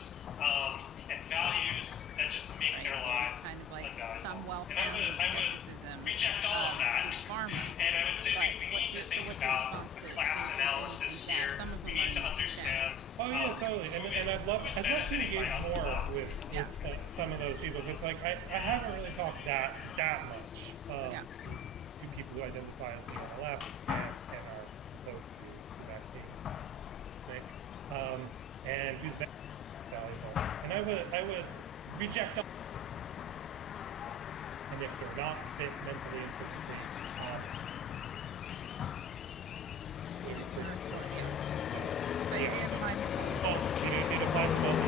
beliefs and values that just make right? their There's lives kind of like unvaluable. some And I welfare would, I would skepticism reject all of that. to pharma, And I would say but we need to think what's your about response a to class basically analysis that? here. Some of We them need are to that. understand Oh yeah, totally. And, who and is I'd love to benefiting by engage us more not. with Yeah, some of those people because like I haven't really talked that much yeah, to people who identify as being on the left and are opposed to vaccines. Right? And who's valuable. And I would reject them. And if they're not fit mentally and physically, yeah. But yeah. in my Oh, it applies to both.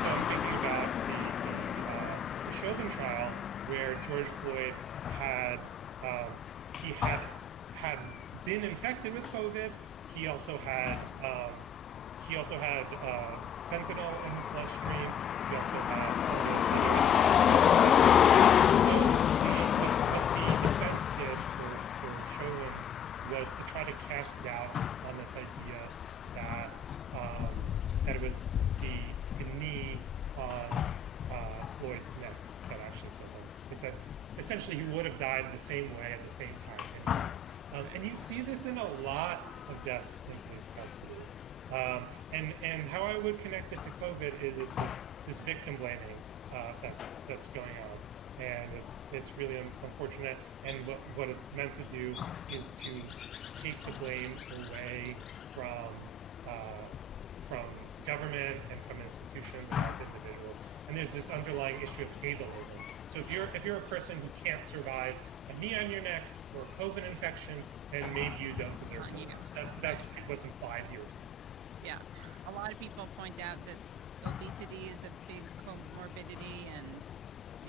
So I'm thinking about the Chauvin trial where George Floyd had he had been infected with COVID. He also had fentanyl in his bloodstream. He also had what the defense did for Chauvin was to try to cast doubt on this idea that that it was the knee on Floyd's neck that actually killed him. He said essentially he would have died the same way at the same time. And you see this in a lot of deaths in police custody. And how I would connect it to COVID is it's this victim blaming that's going on, and it's really unfortunate. And what it's meant to do is to take the blame away from government and from institutions and from individuals. And there's this underlying issue of ableism. So if you're a person who can't survive a knee on your neck or a COVID infection, then maybe you don't deserve it. That's what's implied here. yeah, a lot of people point out that obesity is a big comorbidity, and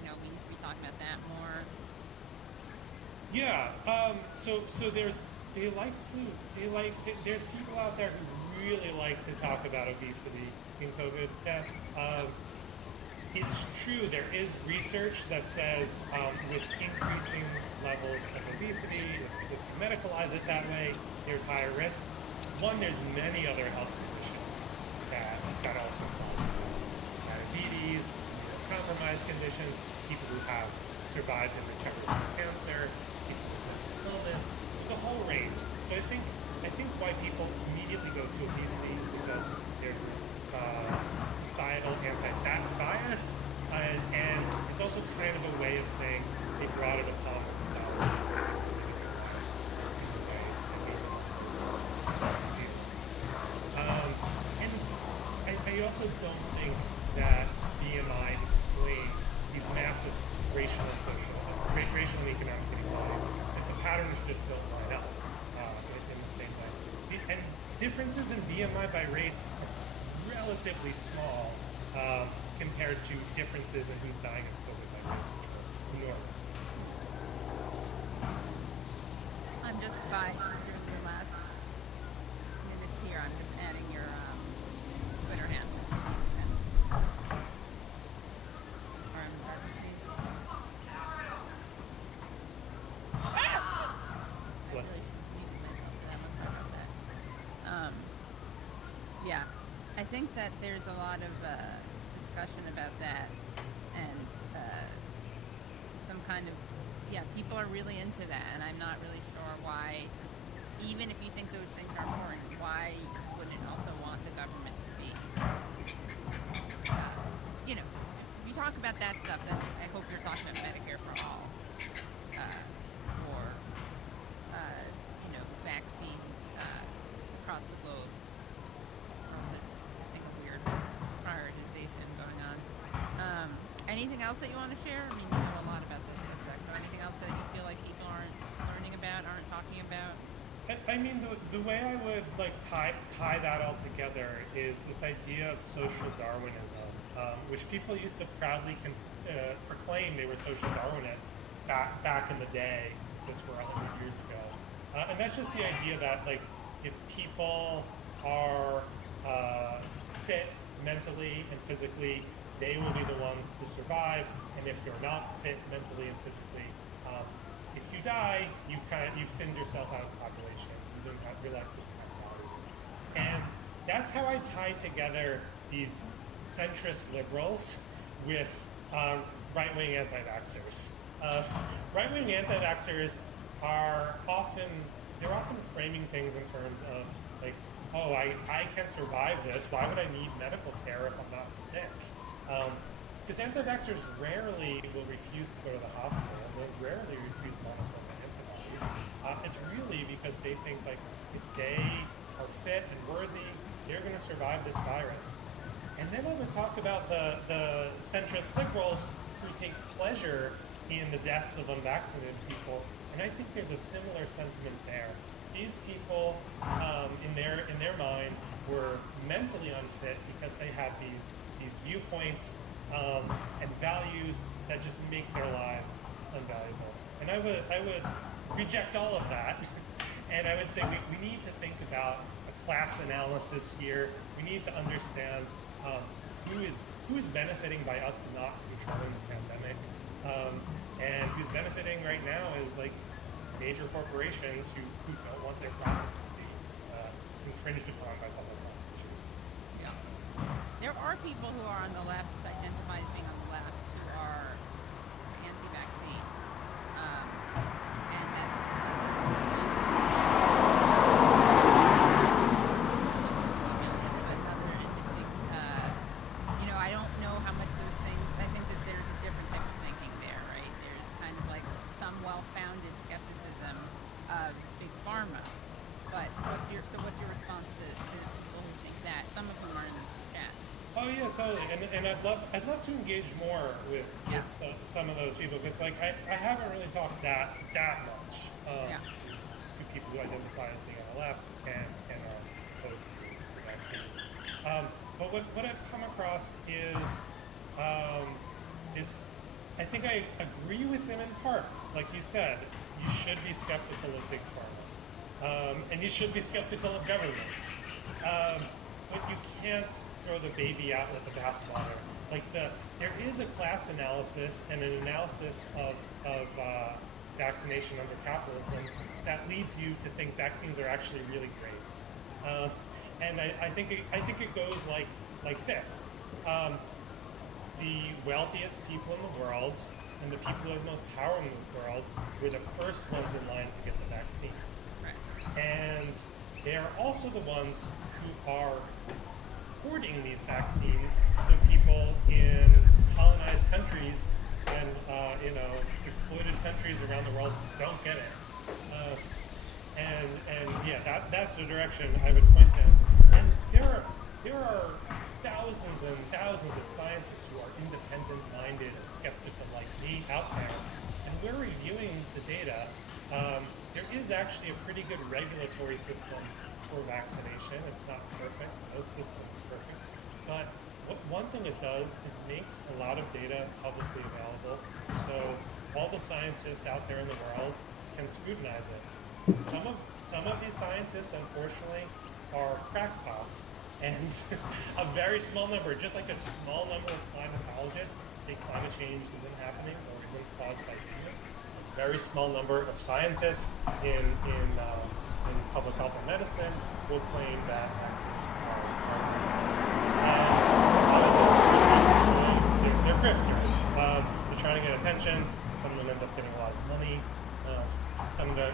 we need to be talking about that more. Yeah. So there's people out there who really like to talk about obesity in COVID deaths. It's true. There is research that says with increasing levels of obesity, if you medicalize it that way, there's higher risk. One, there's many other health conditions that also cause diabetes, compromised conditions, people who have survived and recovered from cancer, people with mental illness. There's a whole range. So I think why people immediately go to obesity is because there's this societal anti-fat bias, and it's also kind of a way of saying they brought it upon themselves. And I also don't think that BMI explains these massive racial and economic inequalities, as the patterns just don't line up in the same way. And differences in BMI by race are relatively small compared to differences in who's dying of COVID by race, which are enormous. I'm just during your last minutes here. I'm just adding your Twitter handle. Bless Really you. muted myself for that one. Sorry about that. Yeah, I think that there's a lot of discussion about that, and some kind of people are really into that, and I'm not really sure why. Even if you think those things are important, why wouldn't also want the government to be? If you talk about that stuff, then I hope you're talking about Medicare for all, or vaccines across the globe. I think a weird prioritization going on. Anything else that you want to share? I mean, you know a lot about this subject. So anything else that you feel like people aren't learning about, aren't talking about? I mean, the way I would tie that all together is this idea of social Darwinism, which people used to proudly proclaim they were social Darwinists back in the day. This were 100 years ago, and that's just the idea that if people are fit mentally and physically, they will be the ones to survive, and if you're not fit mentally and physically, if you die, you've thinned yourself out of the population. Your life doesn't have value. And that's how I tie together these centrist liberals with right-wing anti-vaxxers. Right-wing anti-vaxxers are often framing things in terms of like, oh, I can survive this. Why would I need medical care if I'm not sick? Because anti-vaxxers rarely will refuse to go to the hospital. They'll rarely refuse monoclonal antibodies. It's really because they think like if they are fit and worthy, they're going to survive this virus. And then I would talk about the centrist liberals who take pleasure in the deaths of unvaccinated people, and I think there's a similar sentiment there. These people, in their mind, were mentally unfit because they had these viewpoints and values that just make their lives unvaluable. And I would reject all of that, and I would say we need to think about a class analysis here. We need to understand who is benefiting by us not controlling the pandemic, and who's benefiting right now is like major corporations who don't want their profits to be infringed upon by public health issues. Yeah. There are people who are on the left, identified as being on the left, who are anti-vaccine, and that's another interesting. I don't know how much those things. I think that there's a different type of thinking there, right? There's kind of like some well-founded skepticism of big pharma. But what's your response to people who think that? Some of whom are in the chat. Oh yeah, totally. And I'd love to engage more with some of those people because like I haven't really talked that much to people who identify as being on the left and are opposed to vaccines. But what I've come across is I think I agree with them in part. Like you said, you should be skeptical of big pharma, and you should be skeptical of governments. But you can't throw the baby out with the bathwater. Like there is a class analysis and an analysis of vaccination under capitalism that leads you to think vaccines are actually really great. And I think it goes like this. The wealthiest people in the world and the people who have the most power in the world were the first ones in line to get the vaccine. Right. And they are also the ones who are hoarding these vaccines so people in colonized countries and exploited countries around the world don't get it. And yeah, that's the direction I would point them. And there are thousands and thousands of scientists who are independent-minded and skeptical like me out there, and we're reviewing the data. There is actually a pretty good regulatory system for vaccination. It's not perfect. No system is perfect. But one thing it does is makes a lot of data publicly available, so all the scientists out there in the world can scrutinize it. Some of these scientists, unfortunately, are crackpots, and a very small number, just like a small number of climatologists say climate change isn't happening or isn't caused by humans. A very small number of scientists in public health and medicine will claim that vaccines are they're grifters. They're trying to get attention. Some of them end up getting a lot of money. Some of the,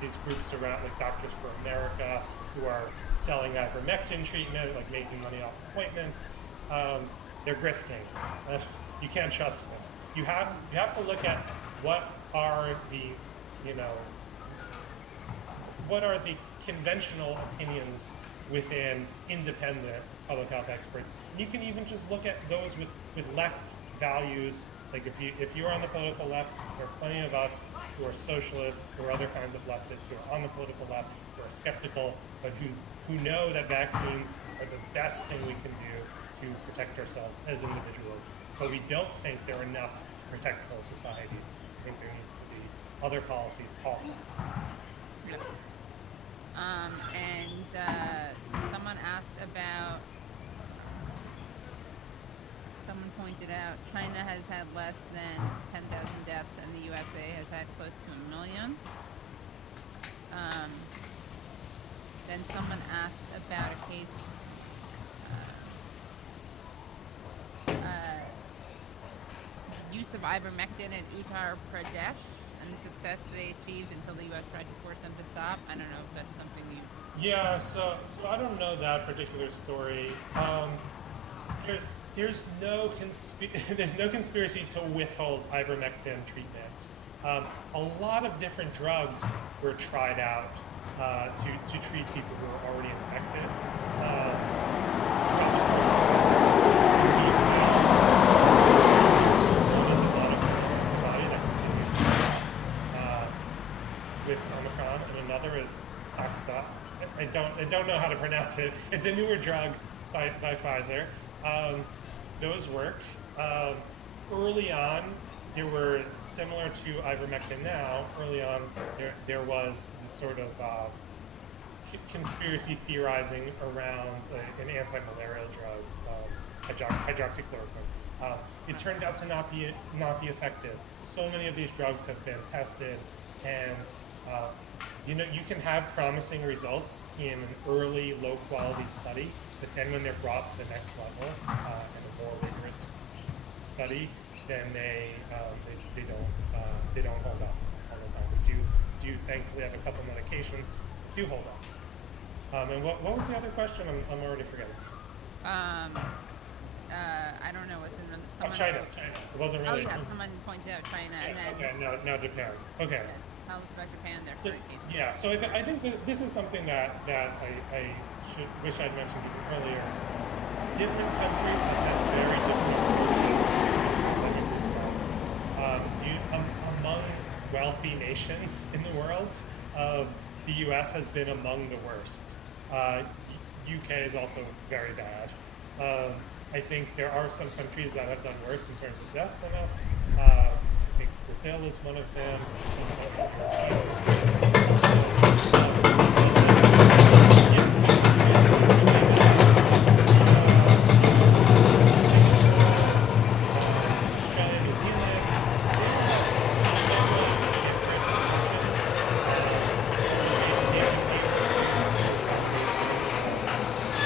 these groups around, like Doctors for America, who are selling ivermectin treatment, like making money off appointments. They're grifting. You can't trust them. You have to look at what are the conventional opinions within independent public health experts. You can even just look at those with left values. Like if you're on the political left, there are plenty of us who are socialists or other kinds of leftists who are on the political left, who are skeptical, but who know that vaccines are the best thing we can do to protect ourselves as individuals. But we don't think they're enough to protect whole societies. I think there needs to be other policies also. Someone pointed out China has had less than 10,000 deaths and the USA has had close to 1 million. Then someone asked about a case of ivermectin in Uttar Pradesh and the success they achieved until the U.S. tried to force them to stop. I don't know if that's something you. Yeah, so I don't know that particular story. There's no there's no conspiracy to withhold ivermectin treatment. A lot of different drugs were tried out to treat people who were already infected. There's a lot of antibody that continues to with Omicron, and another is Oxa. I don't know how to pronounce it. It's a newer drug by Pfizer. Those work. Early on, there were similar to ivermectin now. Early on, there was this sort of conspiracy theorizing around an anti-malarial drug, hydroxychloroquine. It turned out to not be effective. So many of these drugs have been tested, and you can have promising results in an early, low-quality study, but then when they're brought to the next level and a more rigorous study, then they don't hold up all the time. We do thankfully have a couple medications that do hold up. And what was the other question? I'm already forgetting. I don't know. It's another. China. It wasn't Oh really. yeah, someone pointed out China, and then Okay, now Japan. Okay. tell us about Japan. Their hurricane. Yeah, so I think that this is something that I wish I'd mentioned even earlier. Different countries have had very different approaches to pandemic response. Among wealthy nations in the world, the U.S. has been among the worst. UK is also very bad. I think there are some countries that have done worse in terms of deaths than us. I think Brazil is one of them. Australia, New Zealand.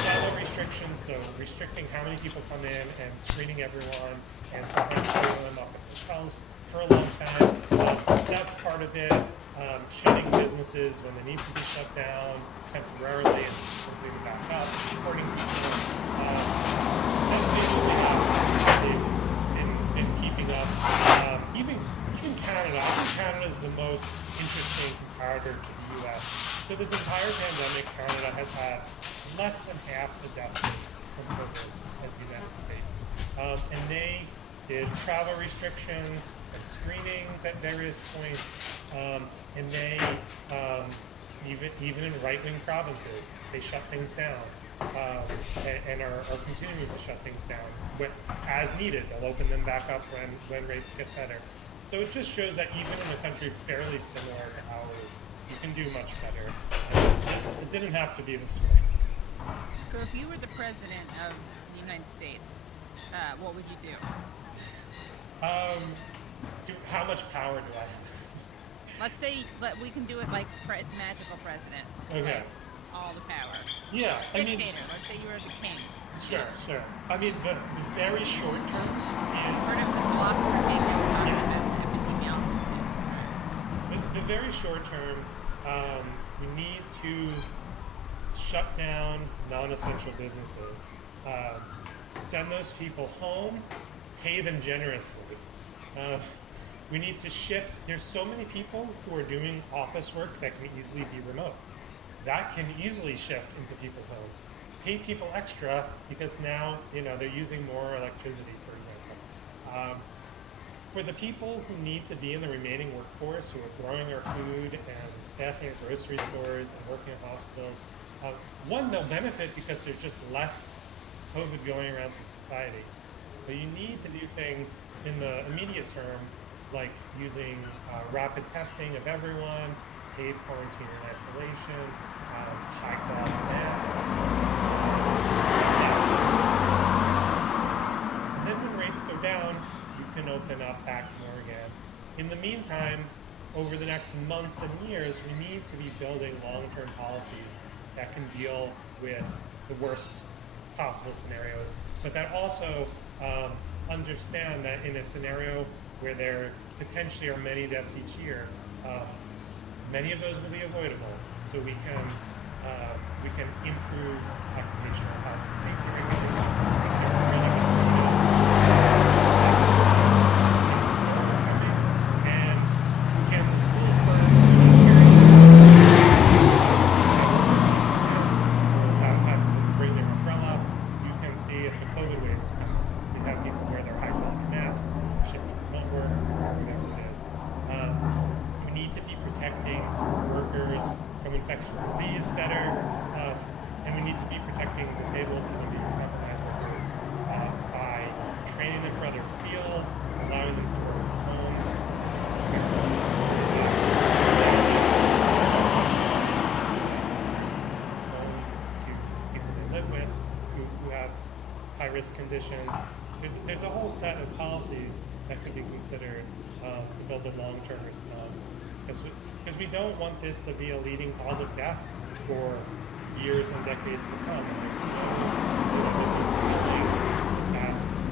Travel restrictions, so restricting how many people come in and screening everyone and sometimes putting them up in hotels for a long time. That's part of it. Shutting businesses when they need to be shut down temporarily and simply back up, supporting people. That's basically how they've been keeping up. Even Canada. I think Canada is the most interesting comparator to the U.S. So this entire pandemic, Canada has had less than half the death rate from COVID as the United States. And they did travel restrictions and screenings at various points, and they, even in right-wing provinces, they shut things down and are continuing to shut things down as needed. They'll open them back up when rates get better. So it just shows that even in a country fairly similar to ours, you can do much better. It didn't have to be this way. So if you were the president of the United States, what would you do? How much power do I have? Let's say we can do it like magical president. Okay. Like all the power. Yeah, I mean, Dictator. Let's say you were the king. sure. I mean, the very short term Part is of the philosopher came that we're talking about epidemiology. the very short term. We need to shut down non-essential businesses. Send those people home. Pay them generously. We need to shift. There's so many people who are doing office work that can easily be remote. That can easily shift into people's homes. Pay people extra because now they're using more electricity, for example. For the people who need to be in the remaining workforce, who are growing our food and staffing at grocery stores and working at hospitals, one, they'll benefit because there's just less COVID going around society. But you need to do things in the immediate term, like using rapid testing of everyone, paid quarantine and isolation, high quality masks. And then when rates go down, you can open up back more again. In the meantime, over the next months and years, we need to be building long-term policies that can deal with the worst possible scenarios, but that also understand that in a scenario where there potentially are many deaths each year, many of those will be avoidable. So we can improve occupational health and safety regulations. Storms coming, and Kansas School for bring their umbrella. You can see if the COVID wave is coming. So you have people wear their high quality masks, shift to remote work, whatever it is. You need to be protecting workers from infectious disease better, and we need to be protecting disabled and immunocompromised workers by training them for other fields, allowing them to work from home. To people they live with who have high-risk conditions. There's a whole set of policies that could be considered to build a long-term response. Because we don't want this to be a leading cause of death for years and decades to come. There's no feeling that's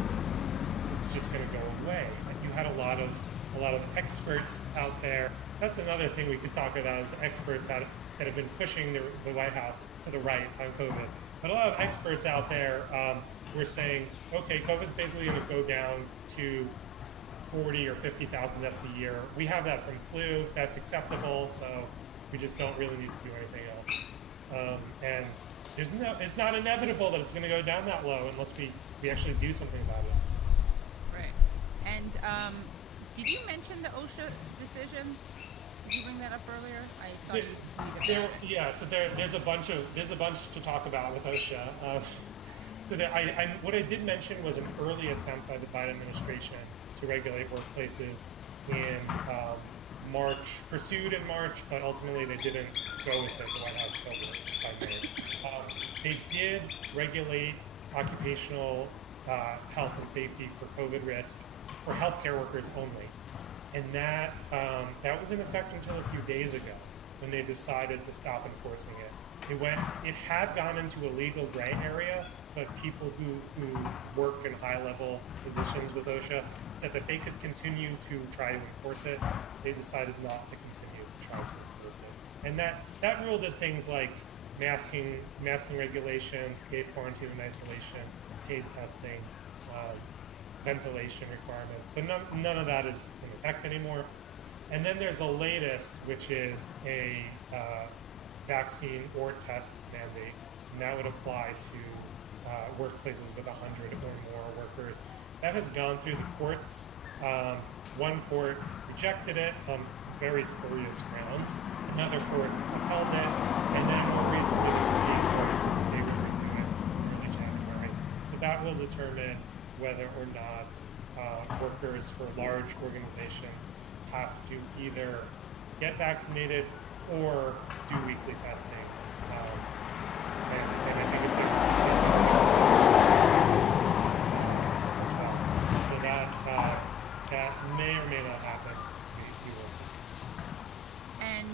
it's just going to go away. And you had a lot of experts out there. That's another thing we could talk about is the experts that have been pushing the White House to the right on COVID. But a lot of experts out there were saying, okay, COVID's basically going to go down to 40 or 50,000 deaths a year. We have that from flu. That's acceptable. So we just don't really need to do anything else. And it's not inevitable that it's going to go down that low unless we actually do something about it. Right. And did you mention the OSHA decision? Did you bring that up earlier? I thought you tweeted that. So there's a bunch to talk about with OSHA. What I did mention was an early attempt by the Biden administration to regulate workplaces in March, pursued in March, but ultimately they didn't go with it. The White House killed it by May. They did regulate occupational health and safety for COVID risk for healthcare workers only. And that was in effect until a few days ago when they decided to stop enforcing it. It had gone into a legal gray area, but people who work in high-level positions with OSHA said that they could continue to try to enforce it. They decided not to continue to try to enforce it. And that rule did things like masking regulations, paid quarantine and isolation, paid testing, ventilation requirements. So none of that is in effect anymore. And then there's the latest, which is a vaccine or test mandate, and that would apply to workplaces with 100 or more workers. That has gone through the courts. One court rejected it on very spurious grounds. Another court upheld it, and then more recently the Supreme Court they were reviewing it in early January. So that will determine whether or not workers for large organizations have to either get vaccinated or do weekly testing. And I think if as well. So that may or may not happen. We will see. And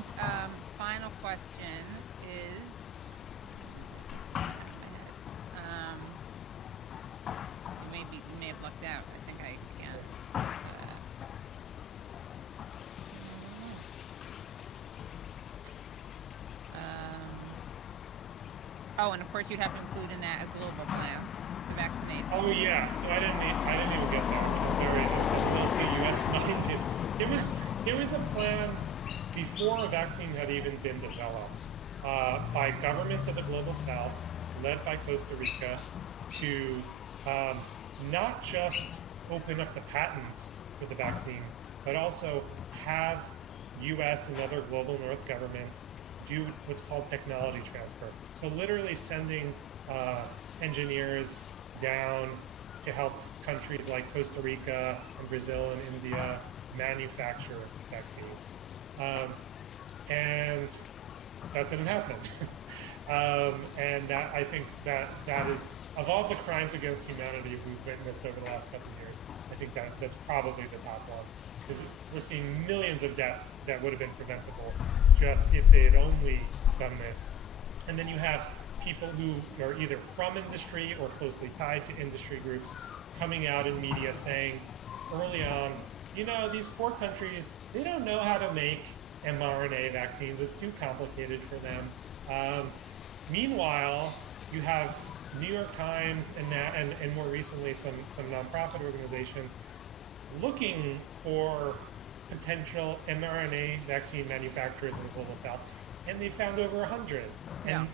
final question is, you may have looked out. I think I can. And of course you'd have to include in that a global plan to vaccinate. Oh yeah, so I didn't even get that. Very U.S. minded. There was a plan before a vaccine had even been developed by governments of the global south, led by Costa Rica, to not just open up the patents for the vaccines, but also have U.S. and other global north governments do what's called technology transfer. So literally sending engineers down to help countries like Costa Rica and Brazil and India manufacture vaccines. And that didn't happen. And that, I think that is, of all the crimes against humanity we've witnessed over the last couple of years, I think that's probably the top one. Because we're seeing millions of deaths that would have been preventable just if they had only done this. And then you have people who are either from industry or closely tied to industry groups coming out in media saying early on, you know, these poor countries, they don't know how to make mRNA vaccines. It's too complicated for them. Meanwhile, you have New York Times and more recently some nonprofit organizations looking for potential mRNA vaccine manufacturers in the global south, and they found over 100. Yeah. And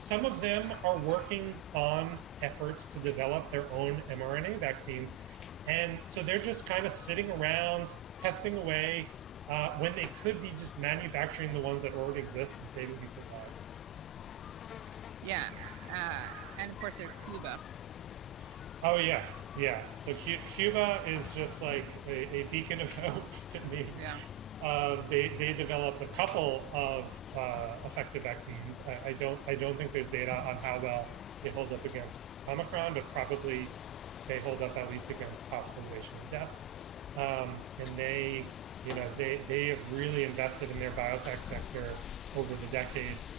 some of them are working on efforts to develop their own mRNA vaccines. And so they're just kind of sitting around, testing away, when they could be just manufacturing the ones that already exist and saving people's lives. Yeah. And of course there's Cuba. Oh yeah, yeah. So Cuba is just like a beacon of hope to me. Yeah. They developed a couple of effective vaccines. I don't think there's data on how well they hold up against Omicron, but probably they hold up at least against hospitalization and death. And they have really invested in their biotech sector over the decades,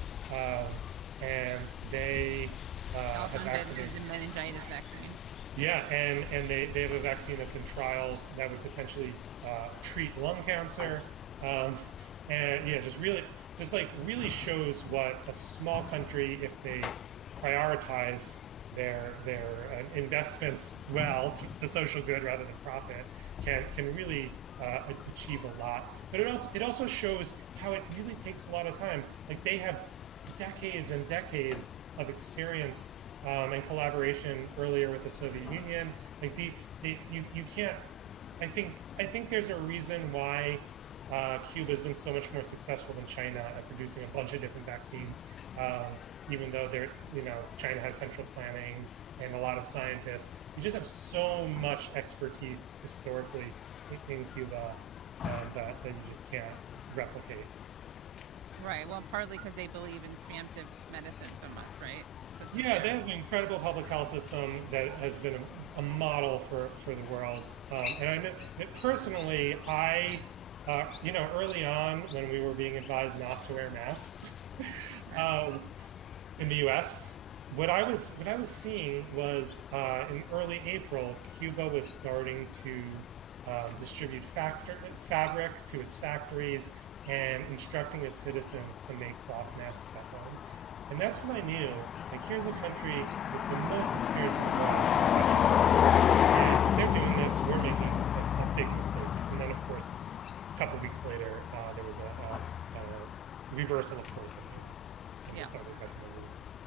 and they Also have invented vaccinated. the meningitis vaccine. Yeah, and they have a vaccine that's in trials that would potentially treat lung cancer, and yeah, just really shows what a small country, if they prioritize their investments well to social good rather than profit, can really achieve a lot. But it also shows how it really takes a lot of time. Like they have decades and decades of experience and collaboration earlier with the Soviet Union. Like you can't. I think there's a reason why Cuba has been so much more successful than China at producing a bunch of different vaccines. Even though China has central planning and a lot of scientists, you just have so much expertise historically in Cuba that you just can't replicate. Right. Well, partly because they believe in preemptive medicine so much, right? Yeah, they have an incredible public health system that has been a model for the world. And I know that personally, early on when we were being advised not to wear masks in the U.S., what I was seeing was in early April, Cuba was starting to distribute fabric to its factories and instructing its citizens to make cloth masks at home. And that's when I knew, like, here's a country with the most experience in the world. And if they're doing this, we're making a big mistake. And then, of course, a couple weeks later, there was a reversal of course of things. Yeah. Started by the released.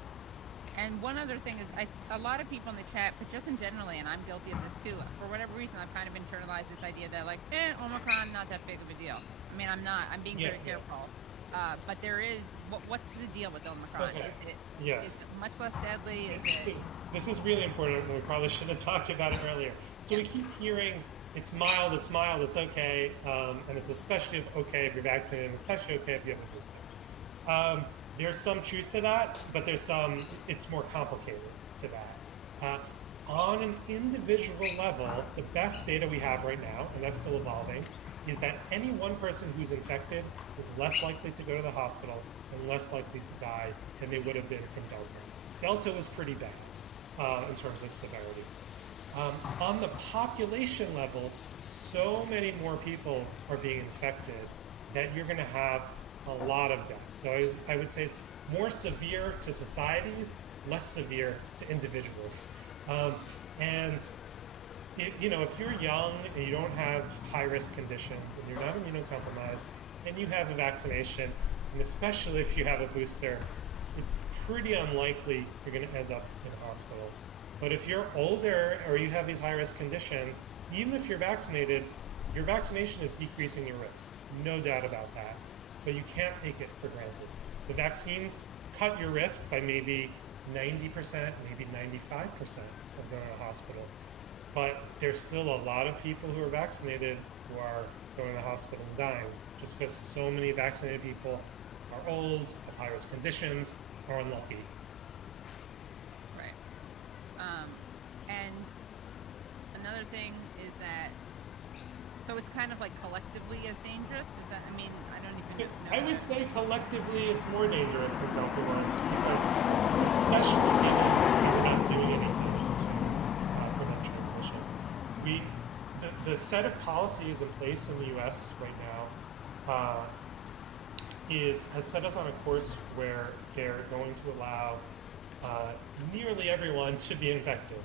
And one other thing is, a lot of people in the chat, but just in generally, and I'm guilty of this too, for whatever reason, I've kind of internalized this idea that like, Omicron, not that big of a deal. I mean, I'm being very careful. But there is, what's the deal with Omicron? Okay. Is Yeah. it much less deadly? This is really important, and we probably should have talked about it earlier. So we keep hearing it's mild, it's okay, and it's especially okay if you're vaccinated, and especially okay if you have a booster. There's some truth to that, but it's more complicated to that. On an individual level, the best data we have right now, and that's still evolving, is that any one person who's infected is less likely to go to the hospital and less likely to die than they would have been from Delta. Delta was pretty bad in terms of severity. On the population level, so many more people are being infected that you're going to have a lot of deaths. So I would say it's more severe to societies, less severe to individuals. If you're young and you don't have high-risk conditions and you're not immunocompromised and you have a vaccination, and especially if you have a booster, it's pretty unlikely you're going to end up in a hospital. But if you're older or you have these high-risk conditions, even if you're vaccinated, your vaccination is decreasing your risk. No doubt about that. But you can't take it for granted. The vaccines cut your risk by maybe 90%, maybe 95% of going to the hospital. But there's still a lot of people who are vaccinated who are going to the hospital and dying, just because so many vaccinated people are old, have high-risk conditions, are unlucky. Right. And another thing is that, so it's kind of like collectively as dangerous? Is that, I mean, I don't even know. I would say collectively it's more dangerous than Delta was, because especially people who are not doing anything to prevent transmission. the set of policies in place in the U.S. right now has set us on a course where they're going to allow nearly everyone to be infected.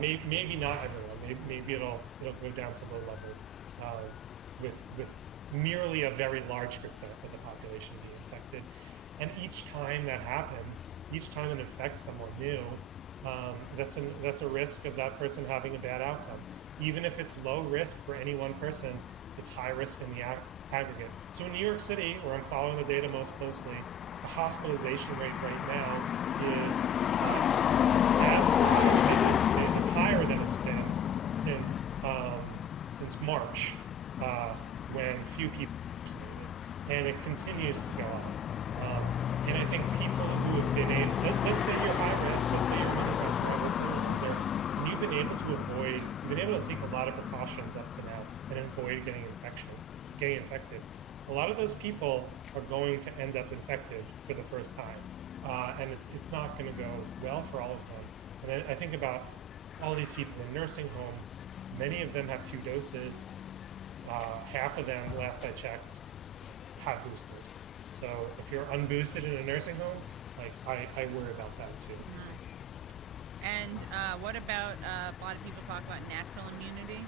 Maybe not everyone. Maybe it'll go down to low levels with merely a very large percent of the population being infected. And each time that happens, each time it affects someone new, that's a risk of that person having a bad outcome. Even if it's low risk for any one person, it's high risk in the aggregate. So in New York City, where I'm following the data most closely, the hospitalization rate right now is higher than it's been since March, when few people were vaccinated, and it continues to go up. And I think people who have been able, let's say you're high risk, let's say you're and you've been able to avoid, you've been able to take a lot of precautions up to now and avoid getting infected. A lot of those people are going to end up infected for the first time, and it's not going to go well for all of them. And I think about all these people in nursing homes. Many of them have 2 doses. Half of them, last I checked, have boosters. So if you're unboosted in a nursing home, like I worry about that too. And what about a lot of people talk about natural immunity?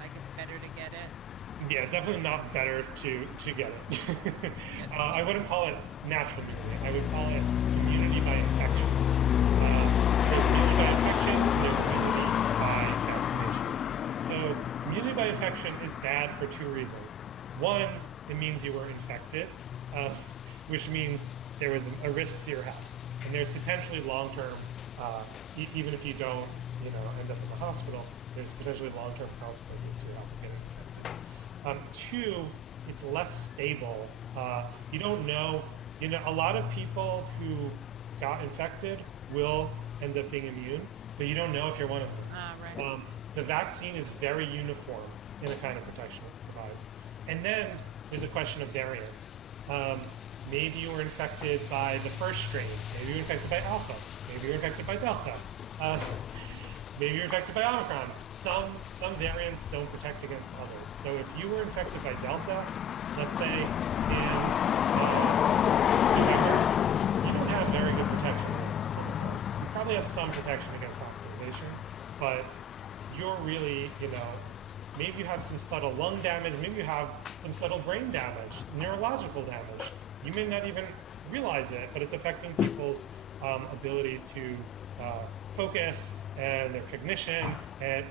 Like it's better to get it. Yeah, definitely not better to get it. I wouldn't call it natural immunity. I would call it immunity by infection. There's immunity by infection, there's immunity by vaccination. So immunity by infection is bad for 2 reasons. One, it means you were infected, which means there was a risk to your health. And there's potentially long-term, even if you don't end up in the hospital, there's potentially long-term consequences to your health getting infected. 2, it's less stable. You don't know, a lot of people who got infected will end up being immune, but you don't know if you're one of them. Right. The vaccine is very uniform in the kind of protection it provides. And then there's a question of variants. Maybe you were infected by the first strain, maybe you were infected by Alpha, maybe you were infected by Delta, maybe you're infected by Omicron. Some variants don't protect against others. So if you were infected by Delta, let's say in November, you don't have very good protection against it. You probably have some protection against hospitalization, but you're really, maybe you have some subtle lung damage, maybe you have some subtle brain damage, neurological damage. You may not even realize it, but it's affecting people's ability to focus and their cognition. And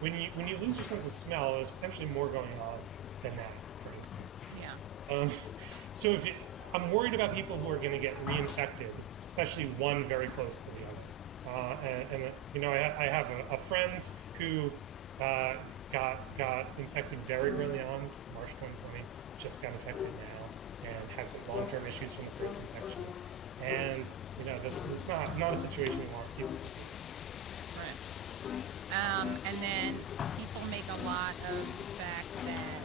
when you lose your sense of smell, there's potentially more going on than that, for instance. Yeah. So I'm worried about people who are going to get reinfected, especially one very close to the other. I have a friend who got infected very early on, March 2020, just got infected now, and had some long-term issues from the first infection. And it's not a situation we want people to be. Right. And then people make a lot of the fact that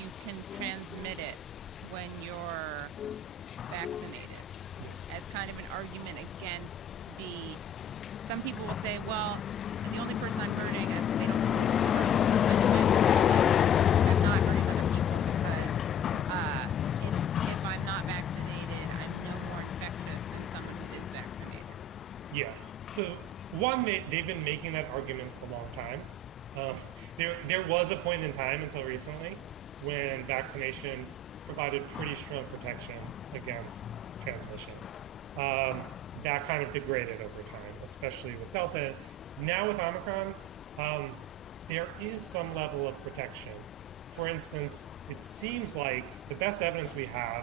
you can transmit it when you're vaccinated as kind of an argument against some people will say, well, the only person I'm hurting is they don't I'm not hurting other people because if I'm not vaccinated, I'm no more infectious than someone who is vaccinated. Yeah. So one, they've been making that argument a long time. There was a point in time until recently when vaccination provided pretty strong protection against transmission. That kind of degraded over time, especially with Delta. Now with Omicron, there is some level of protection. For instance, it seems like the best evidence we have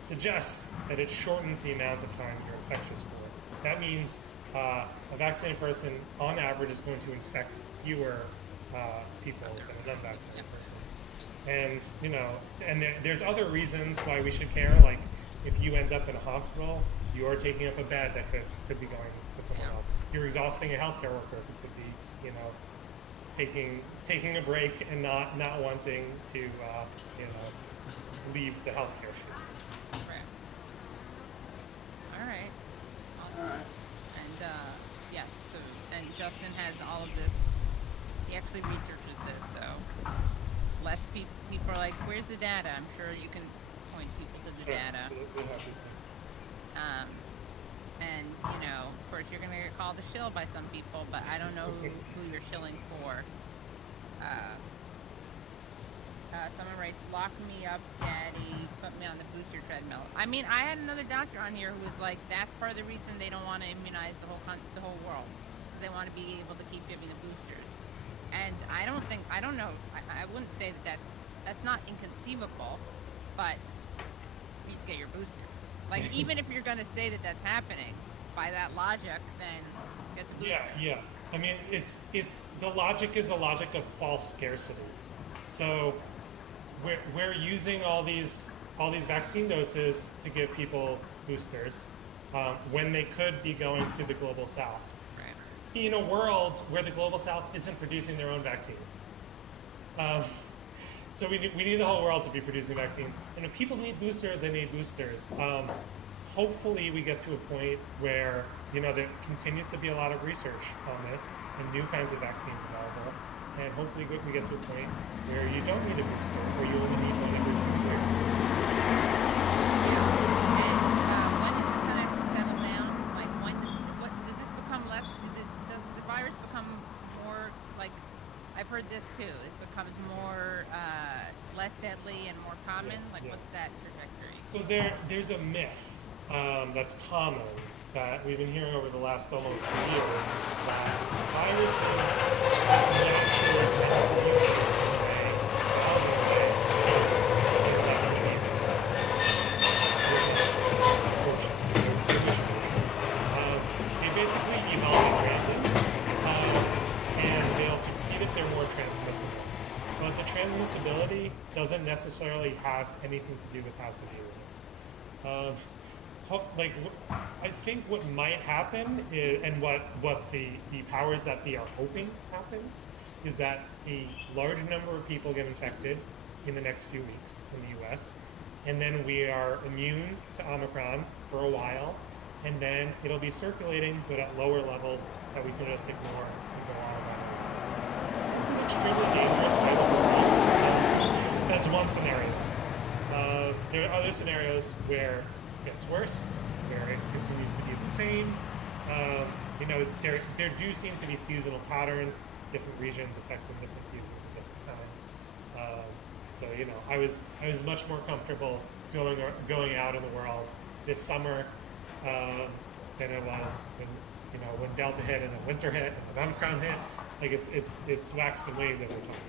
suggests that it shortens the amount of time you're infectious for. That means a vaccinated person, on average, is going to infect fewer people than an unvaccinated person. And there's other reasons why we should care. Like if you end up in a hospital, you're taking up a bed that could be going to someone else. You're exhausting a healthcare worker who could be, taking a break and not wanting to, leave the healthcare streets. Right. All right. Awesome. And yes, and Justin has all of this. He actually researches this. So less people are like, "Where's the data?" I'm sure you can point people to the data. We'll have to- And of course, you're gonna get called a shill by some people, but I don't know who you're shilling for. Someone writes, "Lock me up, daddy. Put me on the booster treadmill." I mean, I had another doctor on here who was like, "That's part of the reason they don't want to immunize the whole world. They want to be able to keep giving the boosters." And I don't know. I wouldn't say that's not inconceivable, but please get your booster. Like, even if you're gonna say that that's happening, by that logic, then get the booster. Yeah. I mean, it's the logic is a logic of false scarcity. So we're using all these vaccine doses to give people boosters when they could be going to the global south. Right. In a world where the global south isn't producing their own vaccines. So we need the whole world to be producing vaccines. And if people need boosters, they need boosters. Hopefully we get to a point where, there continues to be a lot of research on this and new kinds of vaccines available. And hopefully we get to a point where you don't need a booster, or you only need one every 3 years. And when is this going to settle down? Like, when does this become less? Does the virus become more like? I've heard this too. It becomes more less deadly and more common. Like, Yeah. what's that trajectory? So there's a myth that's common that we've been hearing over the last almost 2 years, that viruses they basically evolve in transit, and they'll succeed if they're more transmissible. But the transmissibility doesn't necessarily have anything to do with how severe it is. I think what might happen is, and what the powers that be are hoping happens, is that a large number of people get infected in the next few weeks in the US, and then we are immune to Omicron for a while, and then it'll be circulating, but at lower levels that we can just ignore and go on about our lives. It's an extremely dangerous type of disease. That's one scenario. There are other scenarios where it gets worse, where it continues to be the same. There do seem to be seasonal patterns, different regions affecting different seasons at different times. I was much more comfortable going out in the world this summer than it was when Delta hit and then winter hit and then Omicron hit. Like it's waxed and waned over time.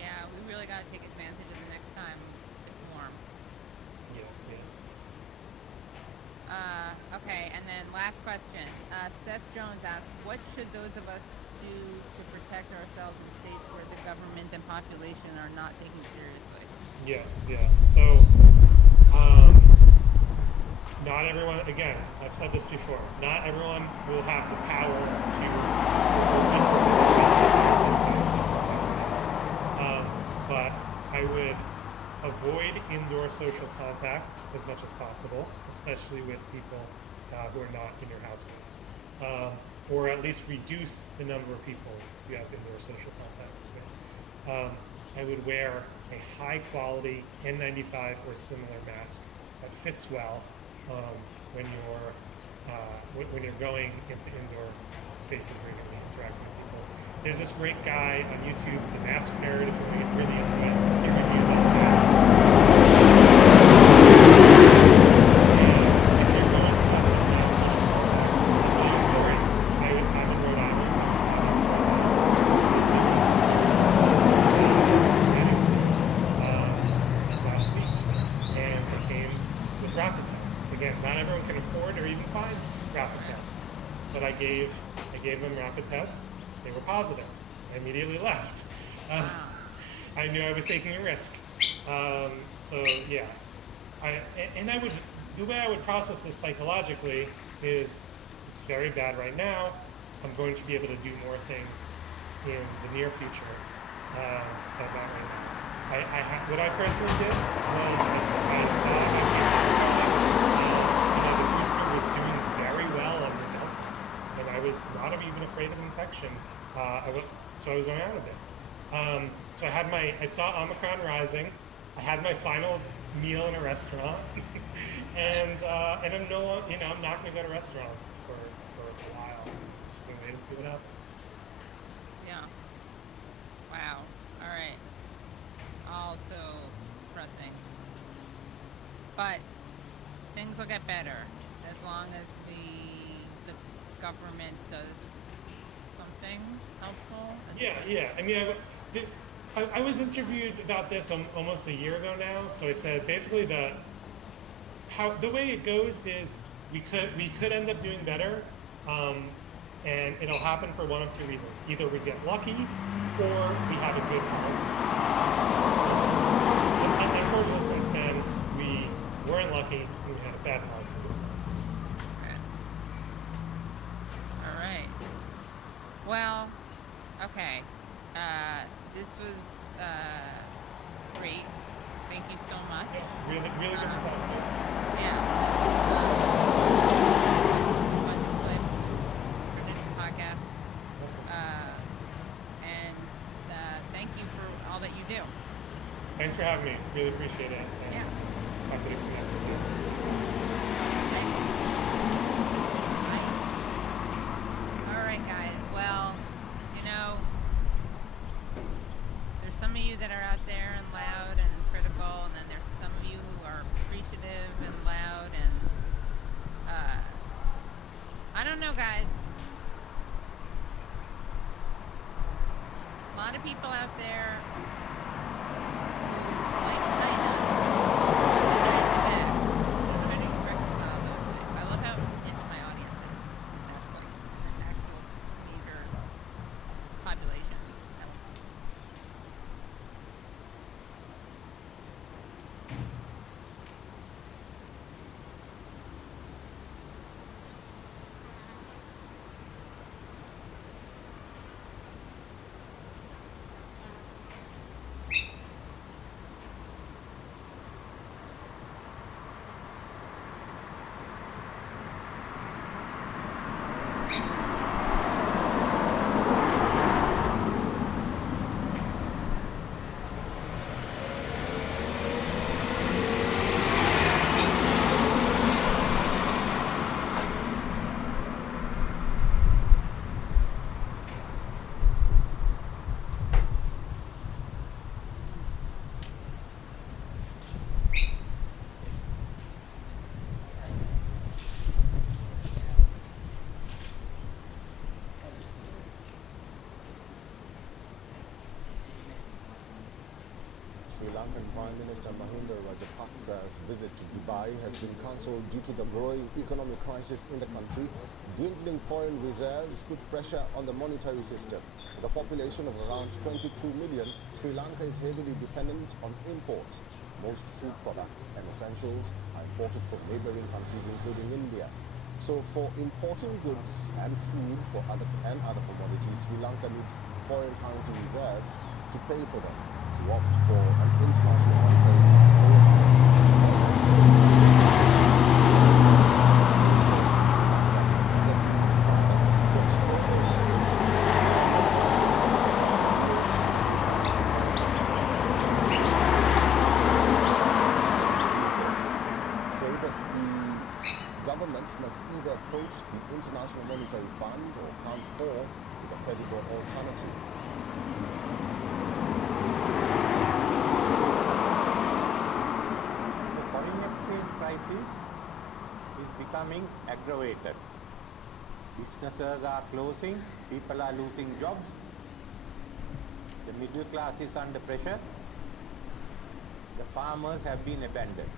Yeah, we really got to take advantage of the next time it's warm. Yeah. Okay, and then last question. Seth Jones asks, what should those of us do to protect ourselves in states where the government and population are not taken seriously? Yeah. So, not everyone, again, I've said this before, not everyone will have the power to but I would avoid indoor social contact as much as possible, especially with people who are not in your household, or at least reduce the number of people you have indoor social contact with. I would wear a high-quality N95 or similar mask that fits well when you're going into indoor spaces where you're going to be interacting with people. There's this great guy on YouTube, The Mask Nerd, if you want to get really into it. He reviews all the masks. And if you're going to public masks, I'll tell you a story. I'm in Rhode Island. Last week, and I came with rapid tests. Again, not everyone can afford or even find rapid tests, but I gave them rapid tests. They were positive. I immediately left. I knew I was taking a risk. The way I would process this psychologically is, it's very bad right now. I'm going to be able to do more things in the near future than not right now. What I personally did was I saw the booster was doing very well on remote, and I was not even afraid of infection. so I was going out a bit. So I saw Omicron rising. I had my final meal in a restaurant, and I'm I'm not going to go to restaurants for a while. Just going to wait and see what happens. Yeah. Wow. All right. Also pressing. But things will get better as long as the government does something helpful. Yeah. I mean, I was interviewed about this almost a year ago now. So I said basically the way it goes is we could end up doing better, and it'll happen for one of two reasons: either we get lucky, or we have a good policy response. And unfortunately, since then we weren't lucky and we had a bad policy response. Okay. All right. Well, okay. This was great. Thank you so much. Yeah, really good to talk to you. Yeah. Bunch of clips for this podcast. And thank you for all that you do. Thanks for having me. Really appreciate it. And Yeah. happy to connect with you. All right, guys. Well, there's some of you that are out there and loud and critical, and then there's some of you who are appreciative and loud, and I don't know, guys. A lot of people out there who like China, but they're in the back. Trying to reconcile those things. I love how into my audience is. That's like an actual major population. Sri Lankan Prime Minister Mahinda Rajapaksa's visit to Dubai has been cancelled due to the growing economic crisis in the country. Dwindling foreign reserves put pressure on the monetary system. With a population of around 22 million, Sri Lanka is heavily dependent on imports. Most food products and essentials are imported from neighboring countries, including India. So for importing goods and food for other commodities, Sri Lanka needs foreign currency reserves to pay for them. To opt for an international monetary say that the government must either approach the International Monetary Fund or come forward with a credible alternative. Foreign exchange crisis is becoming aggravated. Businesses are closing, people are losing jobs, the middle class is under pressure, the farmers have been abandoned.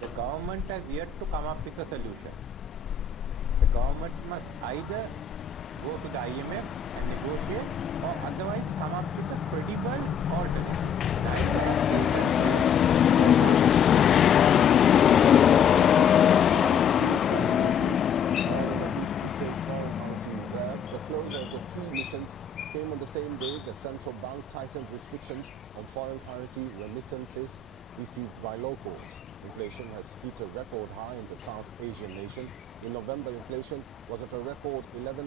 The government has yet to come up with a solution. The government must either go to the IMF and negotiate, or otherwise come up with a credible alternative. Came on the same day the central bank tightened restrictions on foreign currency remittances received by locals. Inflation has hit a record high in the South Asian nation In November, inflation was at a record 11.1%.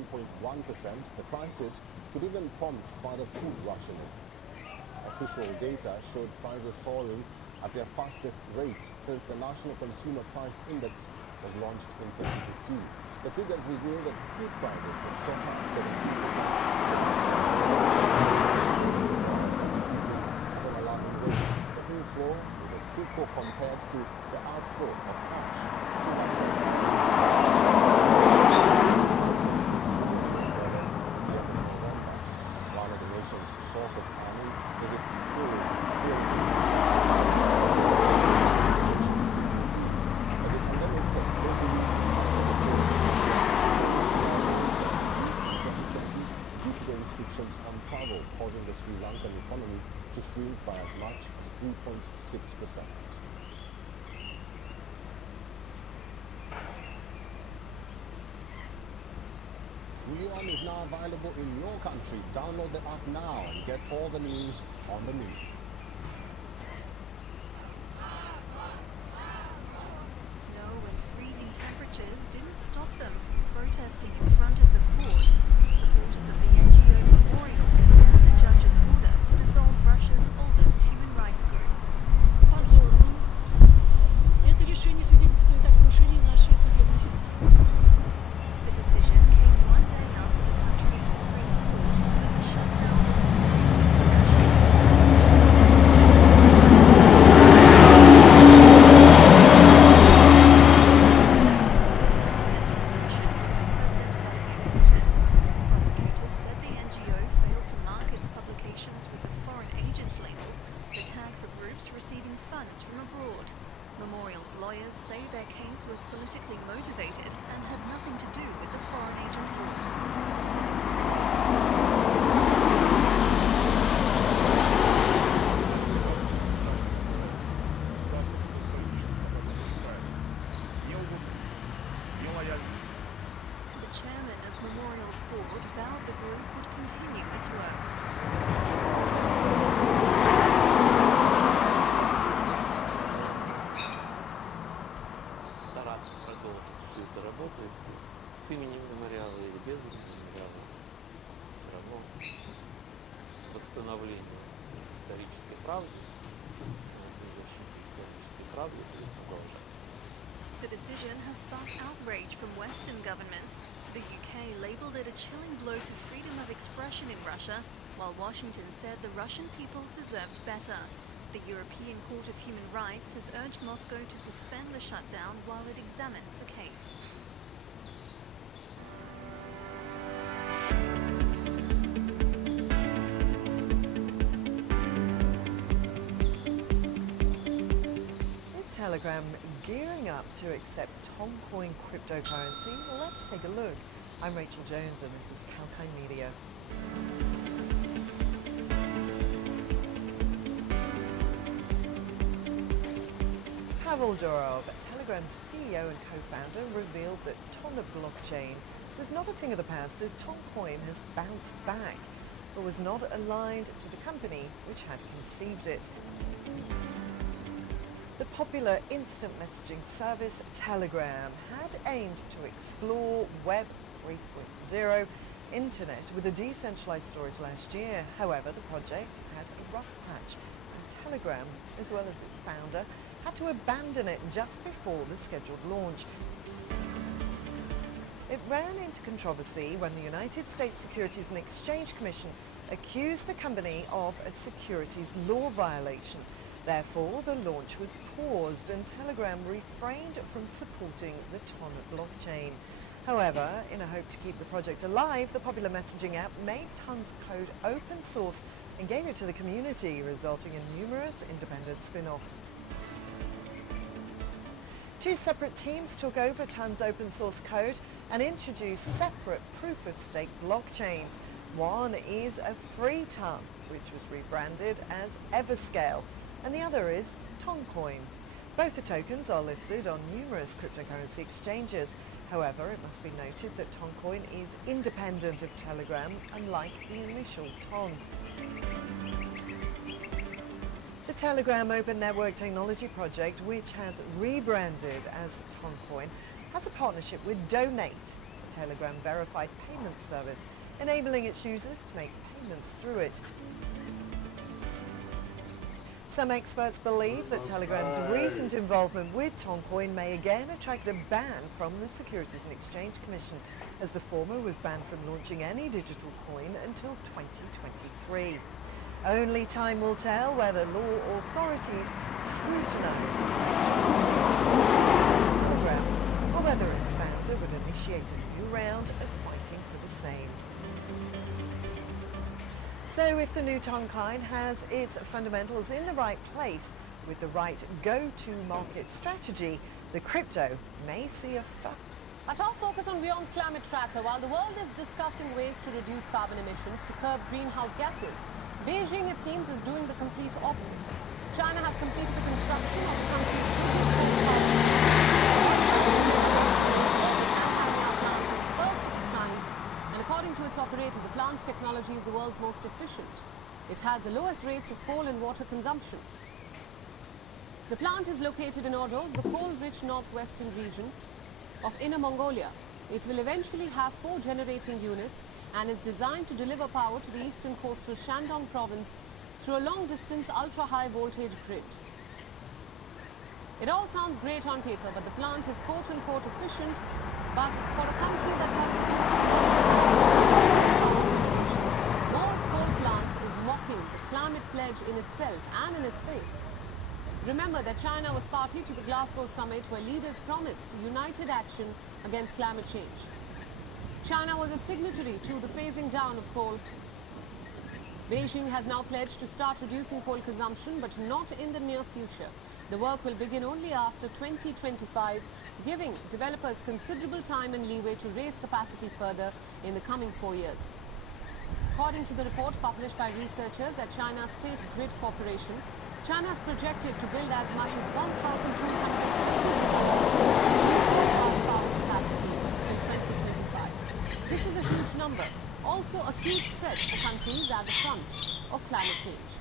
The crisis could even prompt further food rationing. Official data showed prices soaring at their fastest rate since the National Consumer Price Index was launched in 2015. The figures reveal that food prices have shot up 17% at an alarming rate. The inflow is a trickle compared to the outflow of cash. One of the nation's source of earning is its tourism sector. But the pandemic has globally due to the restrictions on travel, causing the Sri Lankan economy to shrink by as much as 3.6%. WION is now available in your country. Download the app now and get all the news on the move. Snow and freezing temperatures didn't stop them from protesting in front of the court. Supporters of the NGO Memorial condemned a judge's order to dissolve Russia's oldest human rights group. Позорно. Это решение свидетельствует о крушении нашей судебной системы. The decision came one day after the country's Supreme Court ordered the shutdown of Prosecutors said the NGO failed to mark its publications with the foreign agent label, the tag for groups receiving funds from abroad. Memorial's lawyers say their case was politically motivated and had nothing to do with the foreign agent law. The chairman of Memorial's board vowed the group would continue its work. Стараться продолжить всю эту работу с именем мемориала или без имени мемориала. Все равно восстановление исторической правды, защиты исторической правды будет продолжаться. The decision has sparked outrage from Western governments. The UK labelled it a chilling blow to freedom of expression in Russia, while Washington said the Russian people deserved better. The European Court of Human Rights has urged Moscow to suspend the shutdown while it examines the case. Is Telegram gearing up to accept Toncoin cryptocurrency? Well, let's take a look. I'm Rachel Jones and this is Kalkine Media. Pavel Durov, Telegram's CEO and co-founder, revealed that Tona blockchain was not a thing of the past as Toncoin has bounced back, but was not aligned to the company which had conceived it. The popular instant messaging service Telegram had aimed to explore Web 3.0 internet with a decentralized storage last year. However, the project had a rough patch, and Telegram, as well as its founder, had to abandon it just before the scheduled launch. It ran into controversy when the United States Securities and Exchange Commission accused the company of a securities law violation. Therefore, the launch was paused and Telegram refrained from supporting the Tona blockchain. However, in a hope to keep the project alive, the popular messaging app made Ton's code open source and gave it to the community, resulting in numerous independent spin-offs. Two separate teams took over Ton's open source code and introduced separate proof-of-stake blockchains. One is a free Ton, which was rebranded as Everscale, and the other is Toncoin. Both the tokens are listed on numerous cryptocurrency exchanges. However, it must be noted that Toncoin is independent of Telegram, unlike the initial Ton. The Telegram Open Network Technology Project, which has rebranded as Toncoin, has a partnership with Donate, a Telegram verified payment service, enabling its users to make payments through it. Some experts believe that Telegram's recent involvement with Toncoin may again attract a ban from the Securities and Exchange Commission, as the former was banned from launching any digital coin until 2023. Only time will tell whether law authorities scrutinise the Telegram, or whether its founder would initiate a new round of fighting for the same. So if the new Toncoin has its fundamentals in the right place with the right go-to-market strategy, the crypto may see a fuck. Our top focus on WION's climate tracker. While the world is discussing ways to reduce carbon emissions to curb greenhouse gases, Beijing, it seems, is doing the complete opposite. China has completed the construction of the country's biggest coal plant. The is the first of its kind, and according to its operator, the plant's technology is the world's most efficient. It has the lowest rates of coal and water consumption. The plant is located in Ordos, the coal-rich northwestern region of Inner Mongolia. It will eventually have 4 generating units and is designed to deliver power to the eastern coastal Shandong province through a long-distance ultra-high voltage grid. It all sounds great on paper, but the plant is quote-unquote efficient, but for a country that contributes to more coal plants is mocking the climate pledge in itself and in its face. Remember that China was party to the Glasgow summit, where leaders promised united action against climate change. China was a signatory to the phasing down of coal. Beijing has now pledged to start reducing coal consumption, but not in the near future. The work will begin only after 2025, giving developers considerable time and leeway to raise capacity further in the coming 4 years. According to the report published by researchers at China's State Grid Corporation, China is projected to build as much as 1,220 gigawatts of power capacity in 2025. This is a huge number, also a huge threat for countries at the front of climate change.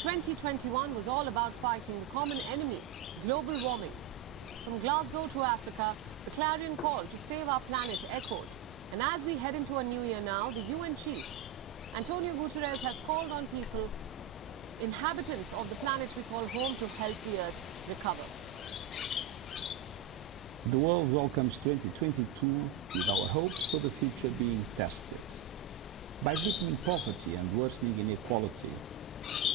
2021 was all about fighting the common enemy, global warming. From Glasgow to Africa, the clarion call to save our planet echoed. And as we head into a new year now, the UN chief, Antonio Guterres, has called on people, inhabitants of the planet we call home, to help the Earth recover. The world welcomes 2022 with our hopes for the future being tested. By deepening poverty and worsening inequality,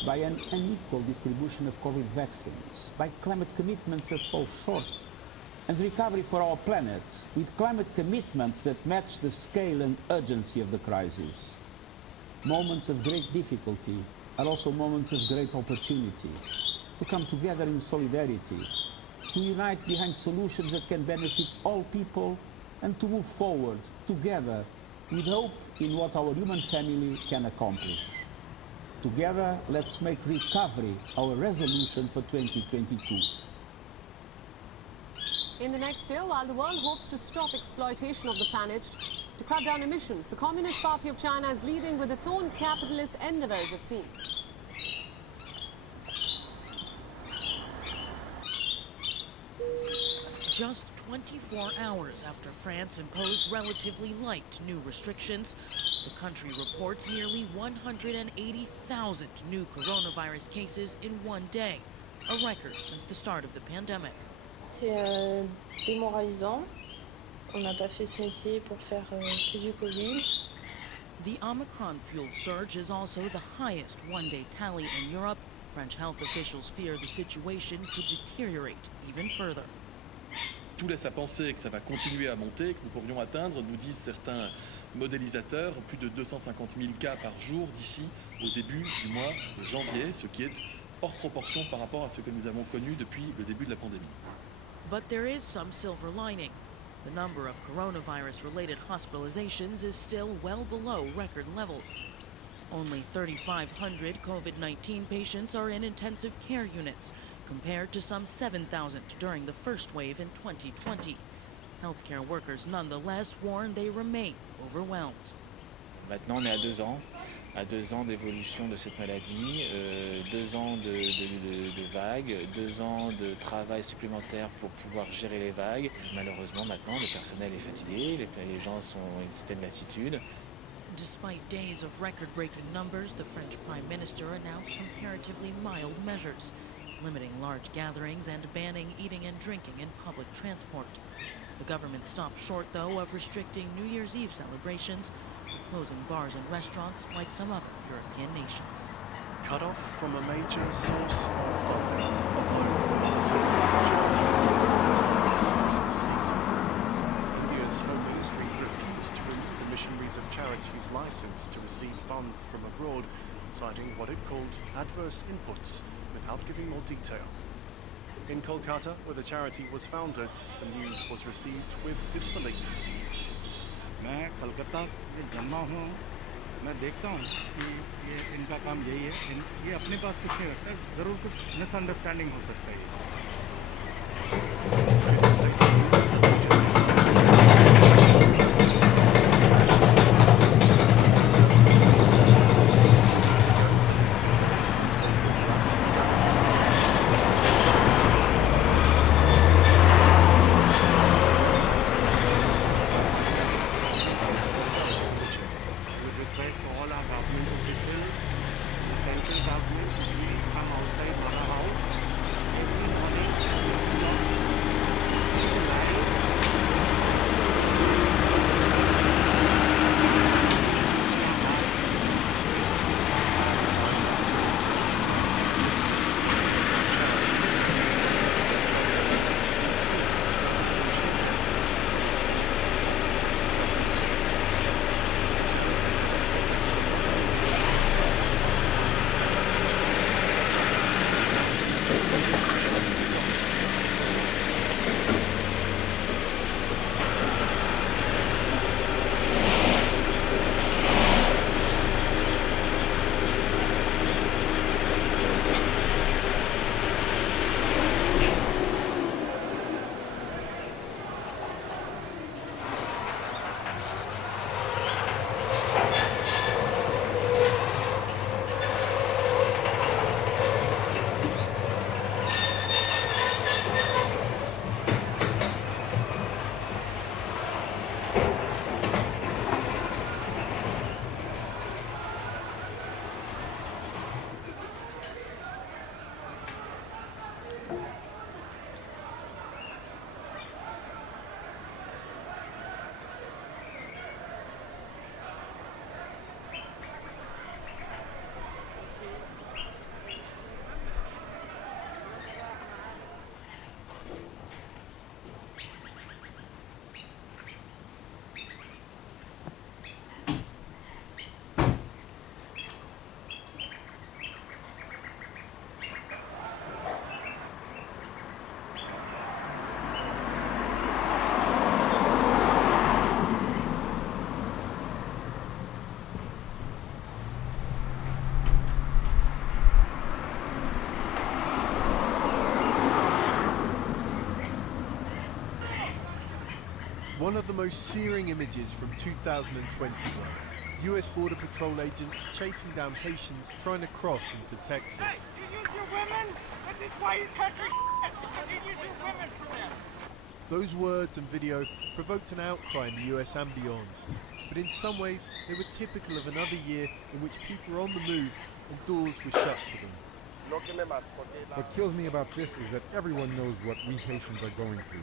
by an unequal distribution of COVID vaccines, by climate commitments that fall short, and recovery for our planet, with climate commitments that match the scale and urgency of the crisis. Moments of great difficulty are also moments of great opportunity, to come together in solidarity, to unite behind solutions that can benefit all people, and to move forward together with hope in what our human family can accomplish. Together, let's make recovery our resolution for 2022. In the next year, while the world hopes to stop exploitation of the planet, to cut down emissions, the Communist Party of China is leading with its own capitalist endeavors, it seems. Just 24 hours after France imposed relatively light new restrictions, the country reports nearly 180,000 new coronavirus cases in one day, a record since the start of the pandemic. C'est démoralisant. On n'a pas fait ce métier pour faire que du Covid. The Omicron-fueled surge is also the highest one-day tally in Europe. French health officials fear the situation could deteriorate even further. Tout laisse à penser que ça va continuer à monter, que nous pourrions atteindre, nous disent certains modélisateurs, plus de 250 000 cas par jour d'ici au début du mois de janvier, ce qui est hors proportion par rapport à ce que nous avons connu depuis le début de la pandémie. But there is some silver lining. The number of coronavirus-related hospitalizations is still well below record levels. Only 3,500 COVID-19 patients are in intensive care units, compared to some 7,000 during the first wave in 2020. Healthcare workers nonetheless warn they remain overwhelmed. Maintenant, on est à 2 ans. à 2 ans d'évolution de cette maladie, 2 ans de vagues, 2 ans de travail supplémentaire pour pouvoir gérer les vagues. Malheureusement, maintenant, le personnel est fatigué, les gens sont à une certaine lassitude. Despite days of record-breaking numbers, the French Prime Minister announced comparatively mild measures, limiting large gatherings and banning eating and drinking in public transport. The government stopped short, though, of restricting New Year's Eve celebrations, closing bars and restaurants like some other European nations. Cut off from a major source of funding, to resist Christmas season. India's Home Ministry refused to remove the Missionaries of Charity's license to receive funds from abroad, citing what it called adverse inputs, without giving more detail. In Kolkata, where the charity was founded, the news was received with disbelief. मैं कलकत्ता में जन्मा हूँ मैं देखता हूँ कि ये इनका काम यही है ये अपने पास कुछ नहीं रखता ज़रूर कुछ मिसअंडरस्टैंडिंग हो सकता है One of the most searing images from 2021, US Border Patrol agents chasing down Haitians trying to cross into Texas. Hey, you use your women? This is why your country because you use your women for them. Those words and video provoked an outcry in the US and beyond, but in some ways they were typical of another year in which people were on the move and doors were shut to them. What kills me about this is that everyone knows what we Haitians are going through.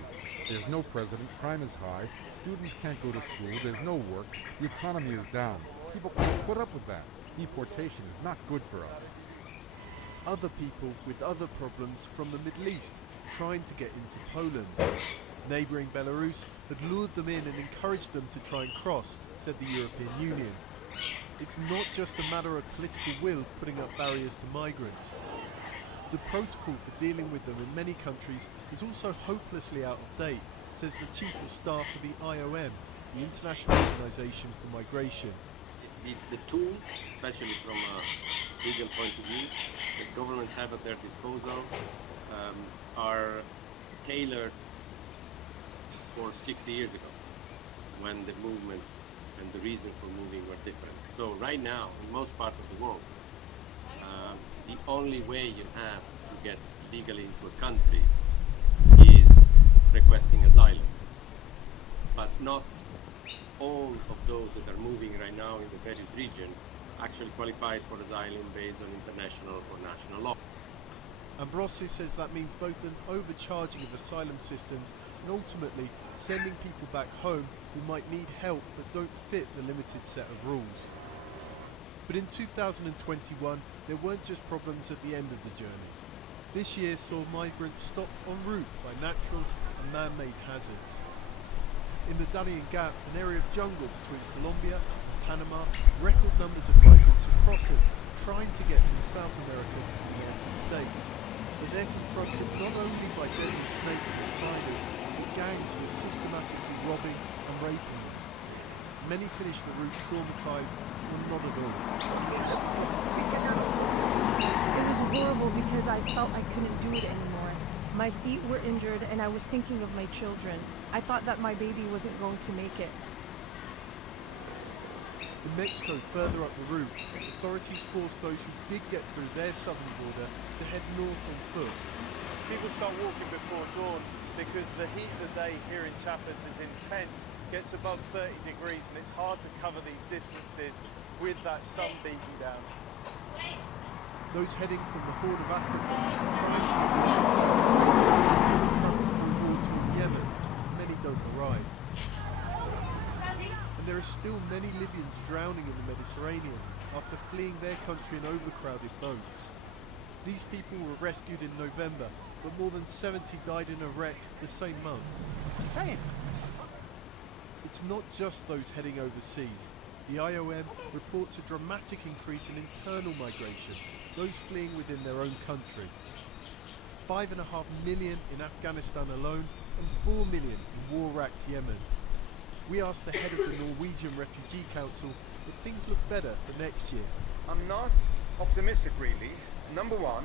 There's no president, crime is high, students can't go to school, there's no work, the economy is down. People can't put up with that. Deportation is not good for us. Other people with other problems from the Middle East trying to get into Poland. Neighbouring Belarus had lured them in and encouraged them to try and cross, said the European Union. It's not just a matter of political will putting up barriers to migrants. The protocol for dealing with them in many countries is also hopelessly out of date, says the Chief of Staff of the IOM, the International Organization for Migration. The tools, especially from a legal point of view, that governments have at their disposal are tailored for 60 years ago, when the movement and the reason for moving were different. So right now, in most parts of the world, the only way you have to get legally into a country is requesting asylum. But not all of those that are moving right now in the Beirut region actually qualify for asylum based on international or national law. Ambrossi says that means both an overcharging of asylum systems and ultimately sending people back home who might need help but don't fit the limited set of rules. But in 2021, there weren't just problems at the end of the journey. This year saw migrants stopped en route by natural and man-made hazards. In the Darien Gap, an area of jungle between Colombia and Panama, record numbers of migrants are crossing, trying to get from South America to the United States. But they're confronted not only by deadly snakes and spiders, but gangs who are systematically robbing and raping them. Many finish the route traumatized, or not at all. It was horrible because I felt I couldn't do it anymore. My feet were injured and I was thinking of my children. I thought that my baby wasn't going to make it. In Mexico, further up the route, authorities forced those who did get through their southern border to head north on foot. People start walking before dawn because the heat of the day here in Chiapas is intense, gets above 30 degrees, and it's hard to cover these distances with that sun beating down. Those heading from the Horn of Africa trying to get south, travel through war-torn Yemen. Many don't arrive. And there are still many Libyans drowning in the Mediterranean after fleeing their country in overcrowded boats. These people were rescued in November, but more than 70 died in a wreck the same month. It's not just those heading overseas. The IOM reports a dramatic increase in internal migration, those fleeing within their own country. 5.5 million in Afghanistan alone, and 4 million in war-racked Yemen. We asked the head of the Norwegian Refugee Council if things look better for next year. I'm not optimistic really. Number one,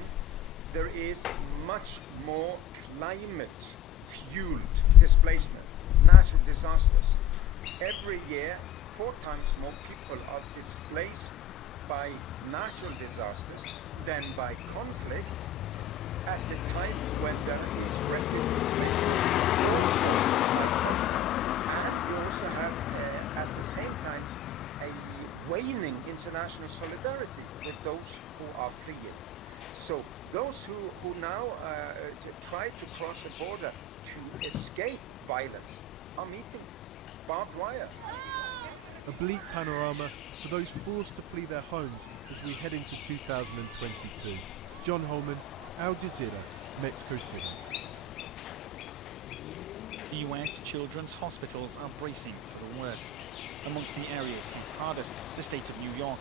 there is much more climate-fueled displacement, natural disasters. Every year, 4 times more people are displaced by natural disasters than by conflict at the time when there is refugee displacement. And you also have, at the same time, a waning international solidarity with those who are fleeing. So those who now try to cross the border to escape violence are meeting barbed wire. A bleak panorama for those forced to flee their homes as we head into 2022. John Holman, Al Jazeera, Mexico City. The US children's hospitals are bracing for the worst. Amongst the areas hit hardest, the state of New York.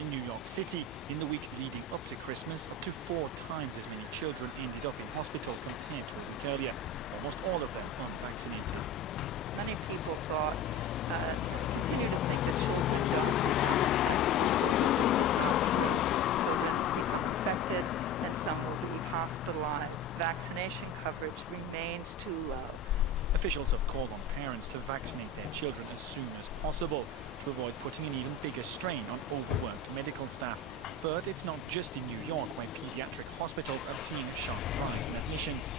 In New York City, in the week leading up to Christmas, up to 4 times as many children ended up in hospital compared to a week earlier, almost all of them unvaccinated. Many people thought, continue to think that children don't. Children will become infected and some will be hospitalized. Vaccination coverage remains too low. Officials have called on parents to vaccinate their children as soon as possible to avoid putting an even bigger strain on overworked medical staff. But it's not just in New York where pediatric hospitals are seeing a sharp rise in admissions.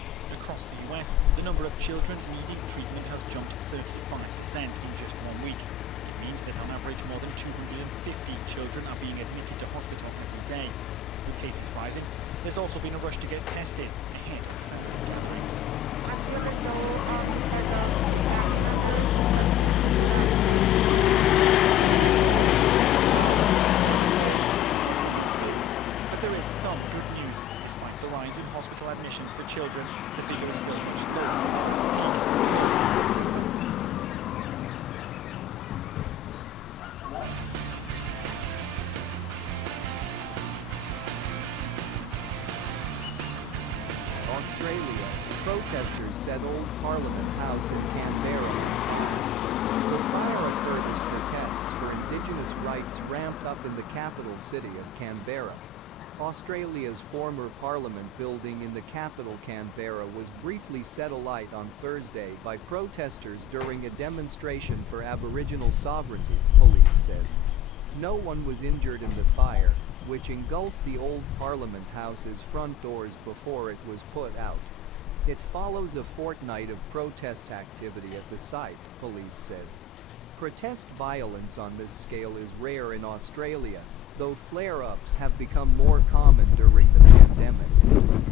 Across the US, the number of children needing treatment has jumped 35% in just 1 week. It means that on average more than 250 children are being admitted to hospital every day. With cases rising, there's also been a rush to get tested ahead of further outbreaks. But there is some good news. Despite the rise in hospital admissions for children, the figure is still much lower than its peak. Australia, protesters set Old Parliament House in Canberra. The fire occurred as protests for Indigenous rights ramped up in the capital city of Canberra. Australia's former parliament building in the capital Canberra was briefly set alight on Thursday by protesters during a demonstration for Aboriginal sovereignty, police said. No one was injured in the fire, which engulfed the old Parliament House's front doors before it was put out. It follows a fortnight of protest activity at the site, police said. Protest violence on this scale is rare in Australia, though flare-ups have become more common during the pandemic.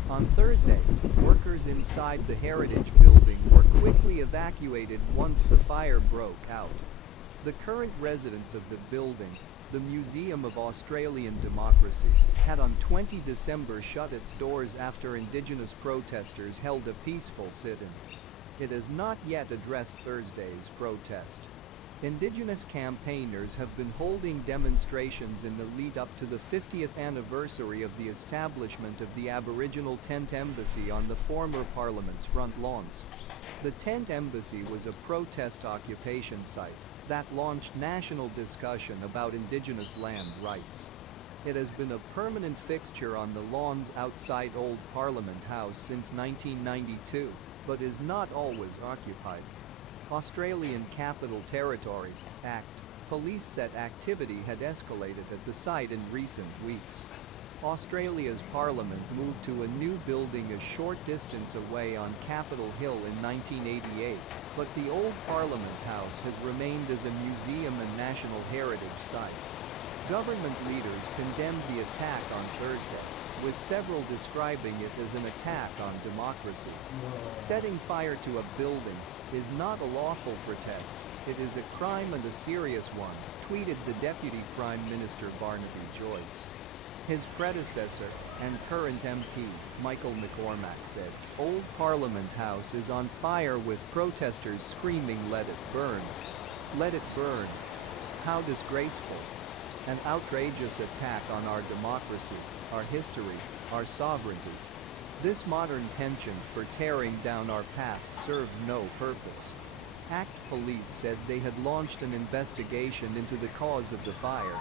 On Thursday, workers inside the Heritage Building were quickly evacuated once the fire broke out. The current residents of the building, the Museum of Australian Democracy, had on 20 December shut its doors after Indigenous protesters held a peaceful sit-in. It has not yet addressed Thursday's protest. Indigenous campaigners have been holding demonstrations in the lead-up to the 50th anniversary of the establishment of the Aboriginal Tent Embassy on the former Parliament's front lawns. The Tent Embassy was a protest occupation site that launched national discussion about Indigenous land rights. It has been a permanent fixture on the lawns outside Old Parliament House since 1992, but is not always occupied. Australian Capital Territory Act police said activity had escalated at the site in recent weeks. Australia's parliament moved to a new building a short distance away on Capitol Hill in 1988, but the old Parliament House has remained as a museum and national heritage site. Government leaders condemned the attack on Thursday, with several describing it as an attack on democracy. Setting fire to a building is not a lawful protest. It is a crime and a serious one, tweeted the Deputy Prime Minister Barnaby Joyce. His predecessor and current MP, Michael McCormack, said, "Old Parliament House is on fire with protesters screaming, 'Let it burn! Let it burn!' How disgraceful! An outrageous attack on our democracy, our history, our sovereignty. This modern penchant for tearing down our past serves no purpose." ACT police said they had launched an investigation into the cause of the fire.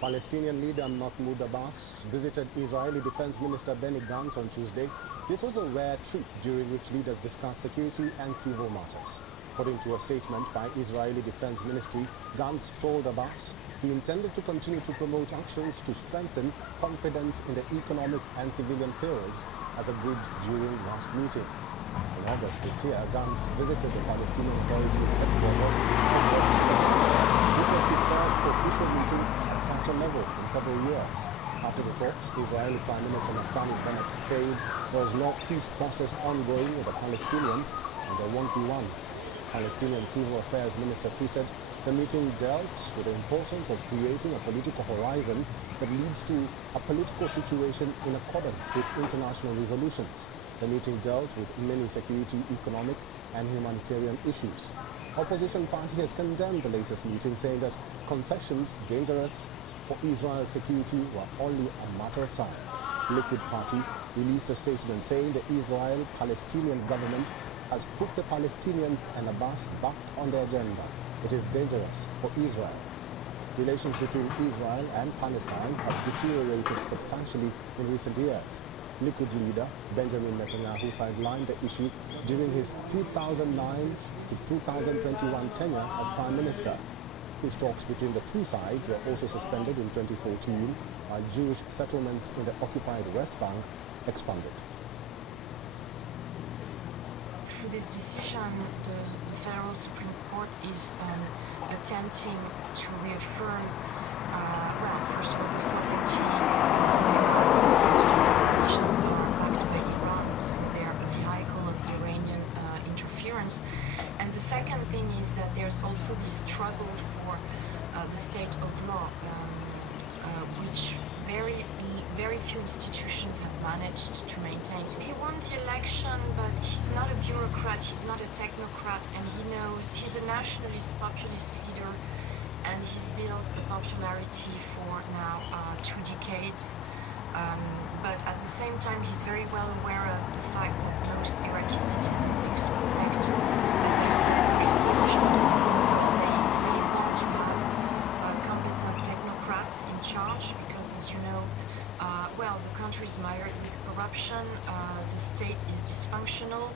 Palestinian leader Mahmoud Abbas visited Israeli Defense Minister Benny Gantz on Tuesday. This was a rare trip during which leaders discussed security and civil matters. According to a statement by Israeli Defense Ministry, Gantz told Abbas he intended to continue to promote actions to strengthen confidence in the economic and civilian fields, as agreed during last meeting. In August this year, Gantz visited the Palestinian Authority's headquarters. This was the first official meeting at such a level in several years. After the talks, Israeli Prime Minister Naftali Bennett said there was no peace process ongoing with the Palestinians and there won't be one. Palestinian Civil Affairs Minister tweeted, "The meeting dealt with the importance of creating a political horizon that leads to a political situation in accordance with international resolutions. The meeting dealt with many security, economic and humanitarian issues." Opposition party has condemned the latest meeting, saying that concessions dangerous for Israel's security were only a matter of time. Liquid Party released a statement saying the Israel-Palestinian government has put the Palestinians and Abbas back on the agenda. It is dangerous for Israel. Relations between Israel and Palestine have deteriorated substantially in recent years. Likud leader Benjamin Netanyahu sidelined the issue during his 2009 to 2021 tenure as Prime Minister. His talks between the two sides were also suspended in 2014 while Jewish settlements in the occupied West Bank expanded. Through this decision, the Federal Supreme Court is attempting to reaffirm, first of all, the sovereignty nations are backed by Iran, so they are a vehicle of Iranian interference. And the second thing is that there's also this struggle for the state of law, which very few institutions have managed to maintain. So he won the election, but he's not a bureaucrat, he's not a technocrat, and he knows he's a nationalist, populist leader, and he's built a popularity for now 2 decades. But at the same time, he's very well aware of the fact that most Iraqi citizens expect, as I said, establishment of law. They really want to have corruption, the state is dysfunctional,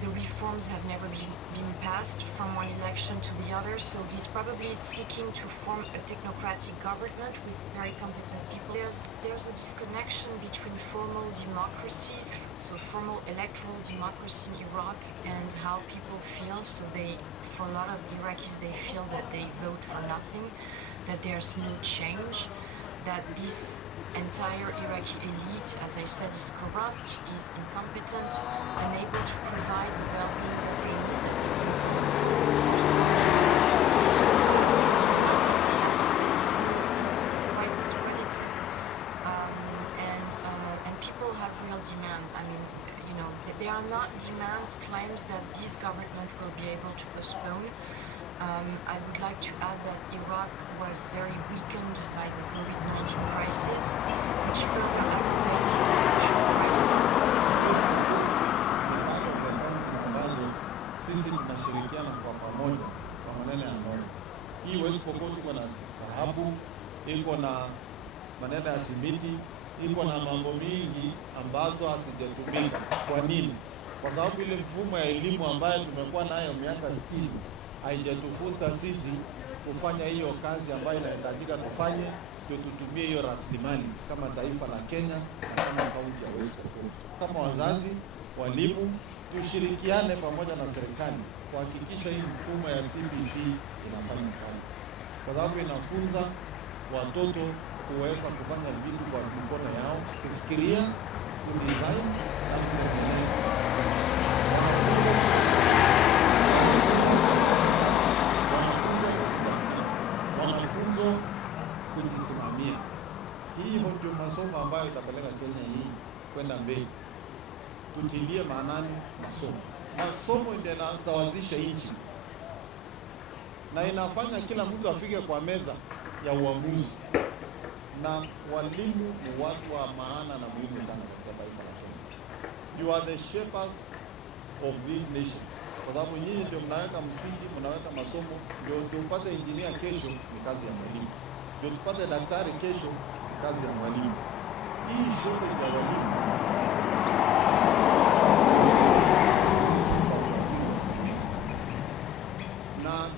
the reforms have never been passed from one election to the other, so he's probably seeking to form a technocratic government with very competent people. There's a disconnection between formal democracy, so formal electoral democracy in Iraq, and how people feel. So for a lot of Iraqis, they feel that they vote for nothing, that there's no change, that this entire Iraqi elite, as I said, is corrupt, is incompetent, unable to provide the well-being that they need. Is quite discredited, and people have real demands. I mean, you know, they are not demands, claims that this government will be able to postpone. I would like to add that Iraq was very weakened by the COVID-19 crisis, which further aggravated the social crisis. ambazo sisi tunashirikiana kwa pamoja kwa maneno ya ng'ombe. Hii West Pokot iko na dhahabu, iko na maneno ya simiti, iko na mambo mingi ambazo hasijatumika. Kwa nini? Kwa sababu ile mfumo ya elimu ambayo tumekuwa nayo miaka 60 haijatufunza sisi kufanya hiyo kazi ambayo inahitajika tufanye, ndio tutumie hiyo rasilimali kama taifa la Kenya na kama kaunti ya West Pokot. Kama wazazi, walimu, tushirikiane pamoja na serikali kuhakikisha hii mfumo ya CBC inafanya kazi, kwa sababu inafunza watoto kuweza kufanya vitu kwa mikono yao, kufikiria, kudesign na kutengeneza. Wanafunzo kujisimamia. Hii ndio masomo ambayo itapeleka Kenya hii kwenda mbele. Tutilie maanani masomo. Masomo ndio yanasawazisha nchi na inafanya kila mtu afike kwa meza ya uamuzi, na walimu ni watu wa maana na muhimu sana katika taifa la Kenya. You are the shapers of this nation. Kwa sababu nyinyi ndio mnaweka msingi, mnaweka masomo, ndio tupate engineer kesho ni kazi ya mwalimu. Ndio tupate daktari kesho ni kazi ya mwalimu. Hii shortage ya walimu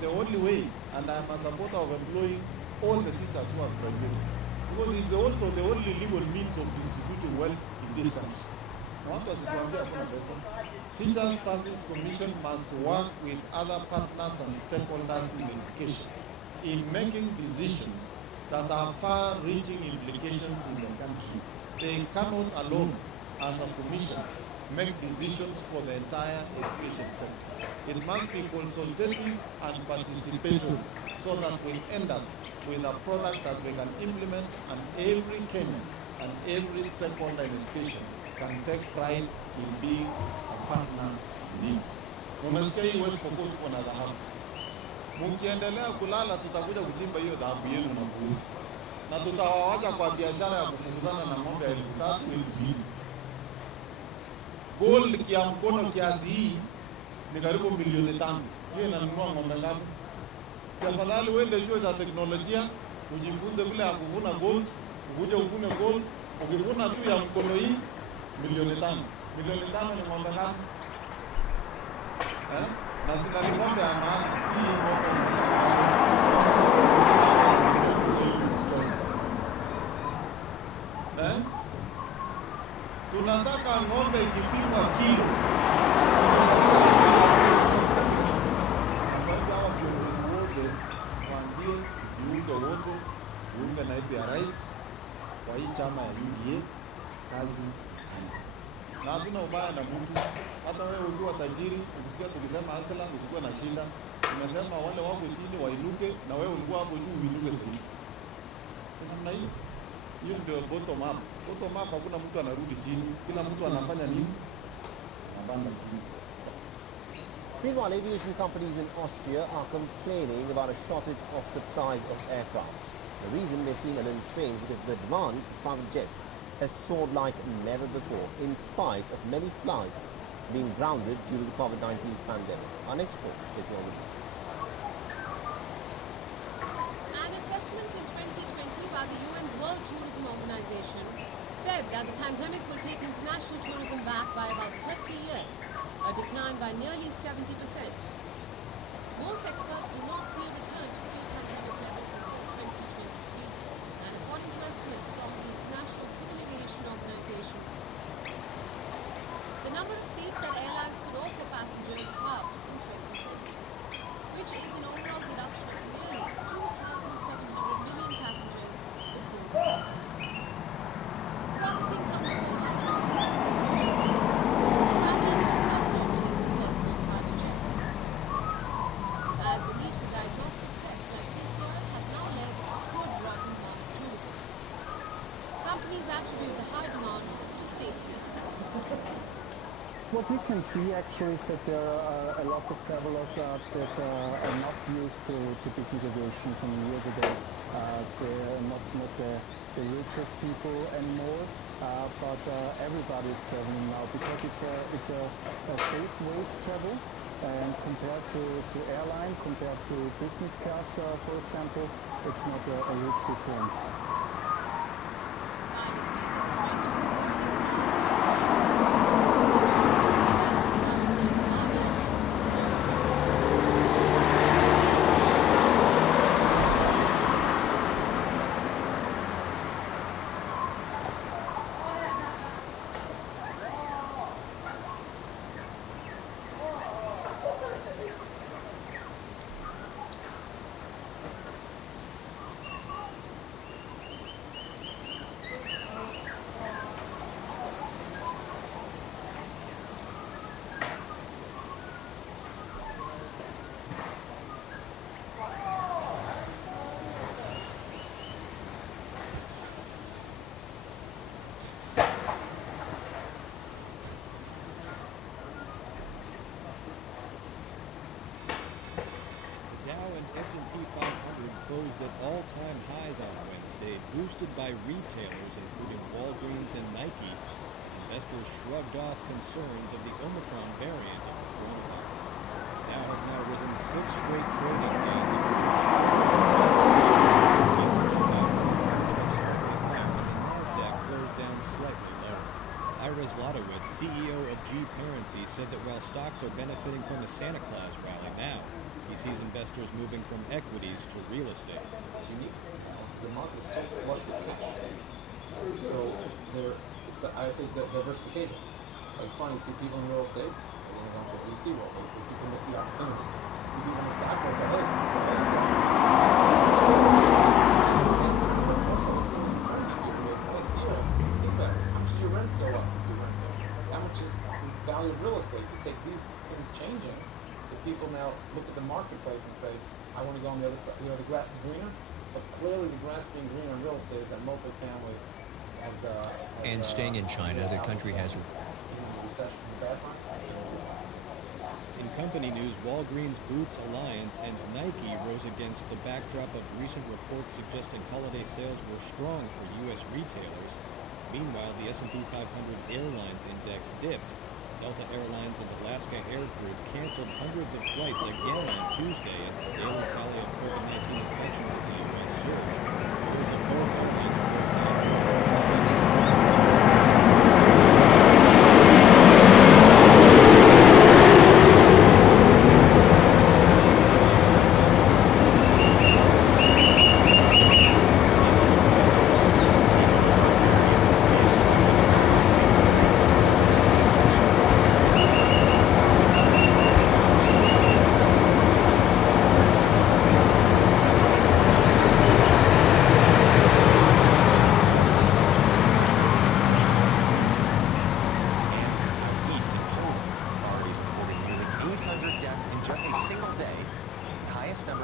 the only way, and I am a supporter of employing all the teachers who are graduated, because it's also the only legal means of distributing wealth in this country. Teachers Service Commission must work with other partners and stakeholders in education in making decisions that have far-reaching implications in the country. They cannot alone, as a commission, make decisions for the entire education sector. It must be consultative and participatory so that we end up with a product that we can implement, and every Kenyan and every stakeholder in education can take pride in being a partner in it. Umesikia hii West Pokot kuna dhahabu. Mkiendelea kulala tutakuja kuchimba hiyo dhahabu yenu na kuuza. Na tutawawacha kwa biashara ya kufukuzana na ng'ombe 3,000 2,000. Gold kia mkono kiasi hii ni karibu milioni 5. Hiyo inanunua ng'ombe ngapi? Tafadhali uende chuo cha teknolojia, ujifunze vile ya kuvuna gold, ukuje uvune gold, ukivuna tu ya mkono hii milioni 5. Milioni 5 ni ng'ombe ngapi? Na sina ni ng'ombe ya maana, si ng'ombe. Tunataka ng'ombe ikipimwa kilo. Hawa viongozi wote waambie jiunge wote, jiunge na naibu ya rais kwa hii chama ya UDA, kazi. Na hatuna ubaya na mtu. Hata wewe ukiwa tajiri, ukisikia tukisema hasla usikuwe na shida. Tumesema wale wako chini wainuke, na wewe ulikuwa hapo juu uinuke zaidi. Sasa namna hiyo. Hiyo ndio bottom up. Bottom up hakuna mtu anarudi chini. Kila mtu anafanya nini? Anapanda chini. Meanwhile, aviation companies in Austria are complaining about a shortage of supplies of aircraft. The reason may seem a little strange because the demand for private jets has soared like never before, in spite of many flights being grounded due to the COVID-19 pandemic. Our next report is on the details. An assessment in 2020 by the UN's World Tourism Organization said that the pandemic will take international tourism back by about 30 years, a decline by nearly 70%. Most experts do not see a return to pre-pandemic levels until 2023, and according to estimates from the International Civil Aviation Organization, the number of seats that airlines could offer passengers halved in 2020, which is an overall reduction of nearly 2,700 million passengers before the pandemic. Profiting from the fallout of business aviation travelers have started opting for personal private jets, as the need for diagnostic tests like PCR has now led to a drop in mass tourism. Companies attribute the high demand to safety. What we can see actually is that there are a lot of travelers that are not used to business aviation from years ago. They're not the richest people anymore, but everybody is traveling now because it's a safe way to travel. And compared to airline, compared to business class, for example, it's not a huge difference. S&P 500 closed at all-time highs on Wednesday, boosted by retailers including Walgreens and Nike. Investors shrugged off concerns of the Omicron variant of the coronavirus. Dow has now risen 6 straight trading days. S&P 500 touched slightly higher, and the Nasdaq closed down slightly lower. Ira Zlotowicz, CEO of G-Currency, said that while stocks are benefiting from a Santa Claus rally now, he sees investors moving from equities to real estate. It's unique. The market is so flush with cash. So it's I say diversification. Like funny, you see people in real estate, they're going to go into the DC world. People miss the opportunity. You see people in the stock market say, hey, how much does your rent go up? How much is the value of real estate? You take these things changing. People now look at the marketplace and say, I want to go on the other side. You know, the grass is greener, but clearly the grass being greener in real estate is that multifamily has and staying in China, the country has In company news, Walgreens, Boots Alliance, and Nike rose against the backdrop of recent reports suggesting holiday sales were strong for U.S. retailers. Meanwhile, the S&P 500 Airlines Index dipped. Delta Airlines and Alaska Air Group canceled hundreds of flights again on Tuesday as the daily tally of COVID-19 infections in the U.S. surged. Shows a more airlines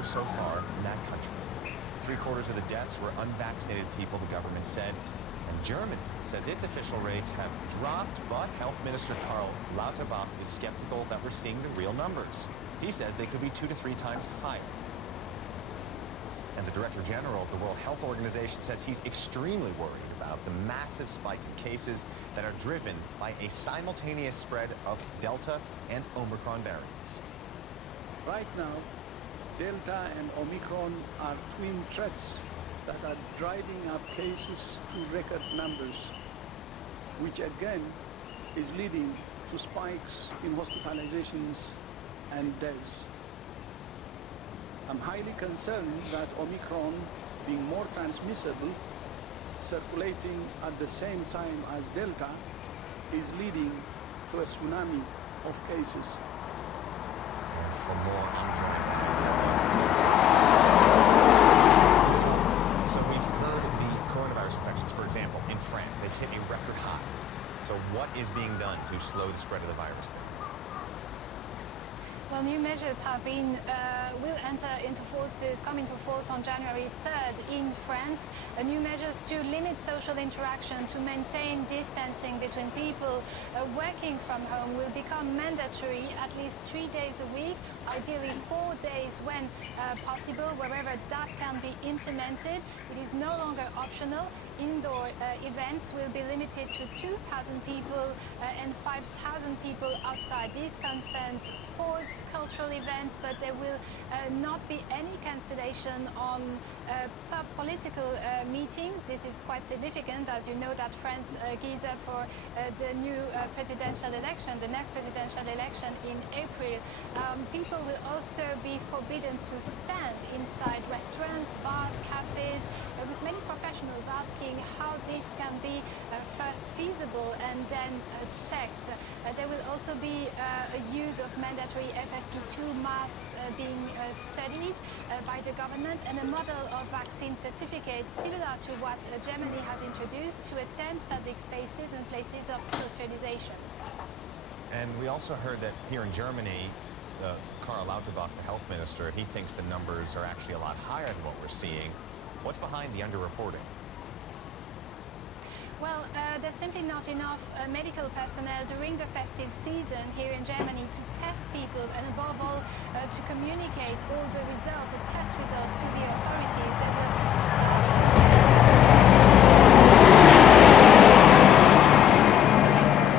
so far in that country. 3/4 of the deaths were unvaccinated people, the government said. And Germany says its official rates have dropped, but Health Minister Karl Lauterbach is skeptical that we're seeing the real numbers. He says they could be 2 to 3 times higher. And the Director General of the World Health Organization says he's extremely worried about the massive spike in cases that are driven by a simultaneous spread of Delta and Omicron variants. Right now, Delta and Omicron are twin threats that are driving up cases to record numbers. which again is leading to spikes in hospitalizations and deaths. I'm highly concerned that Omicron, being more transmissible, circulating at the same time as Delta, is leading to a tsunami of cases. And for more, I'm joined. So we've heard the coronavirus infections, for example, in France, they've hit a record high. So what is being done to slow the spread of the virus there? Well, new measures have been, will come into force on January 3rd in France. New measures to limit social interaction, to maintain distancing between people working from home will become mandatory at least 3 days a week, ideally 4 days when possible, wherever that can be implemented. It is no longer optional. Indoor events will be limited to 2,000 people and 5,000 people outside. This concerns sports, cultural events, but there will not be any cancellation on political meetings. This is quite significant, as you know that France gears up for the new presidential election, the next presidential election in April. People will also be forbidden to stand inside restaurants, bars, cafes, with many professionals asking how this can be first feasible and then checked. There will also be a use of mandatory FFP2 masks being studied by the government, and a model of vaccine certificate similar to what Germany has introduced to attend public spaces and places of socialization. And we also heard that here in Germany, Karl Lauterbach, the health minister, he thinks the numbers are actually a lot higher than what we're seeing. What's behind the underreporting? Well, there's simply not enough medical personnel during the festive season here in Germany to test people and above all to communicate all the results, the test results to the authorities.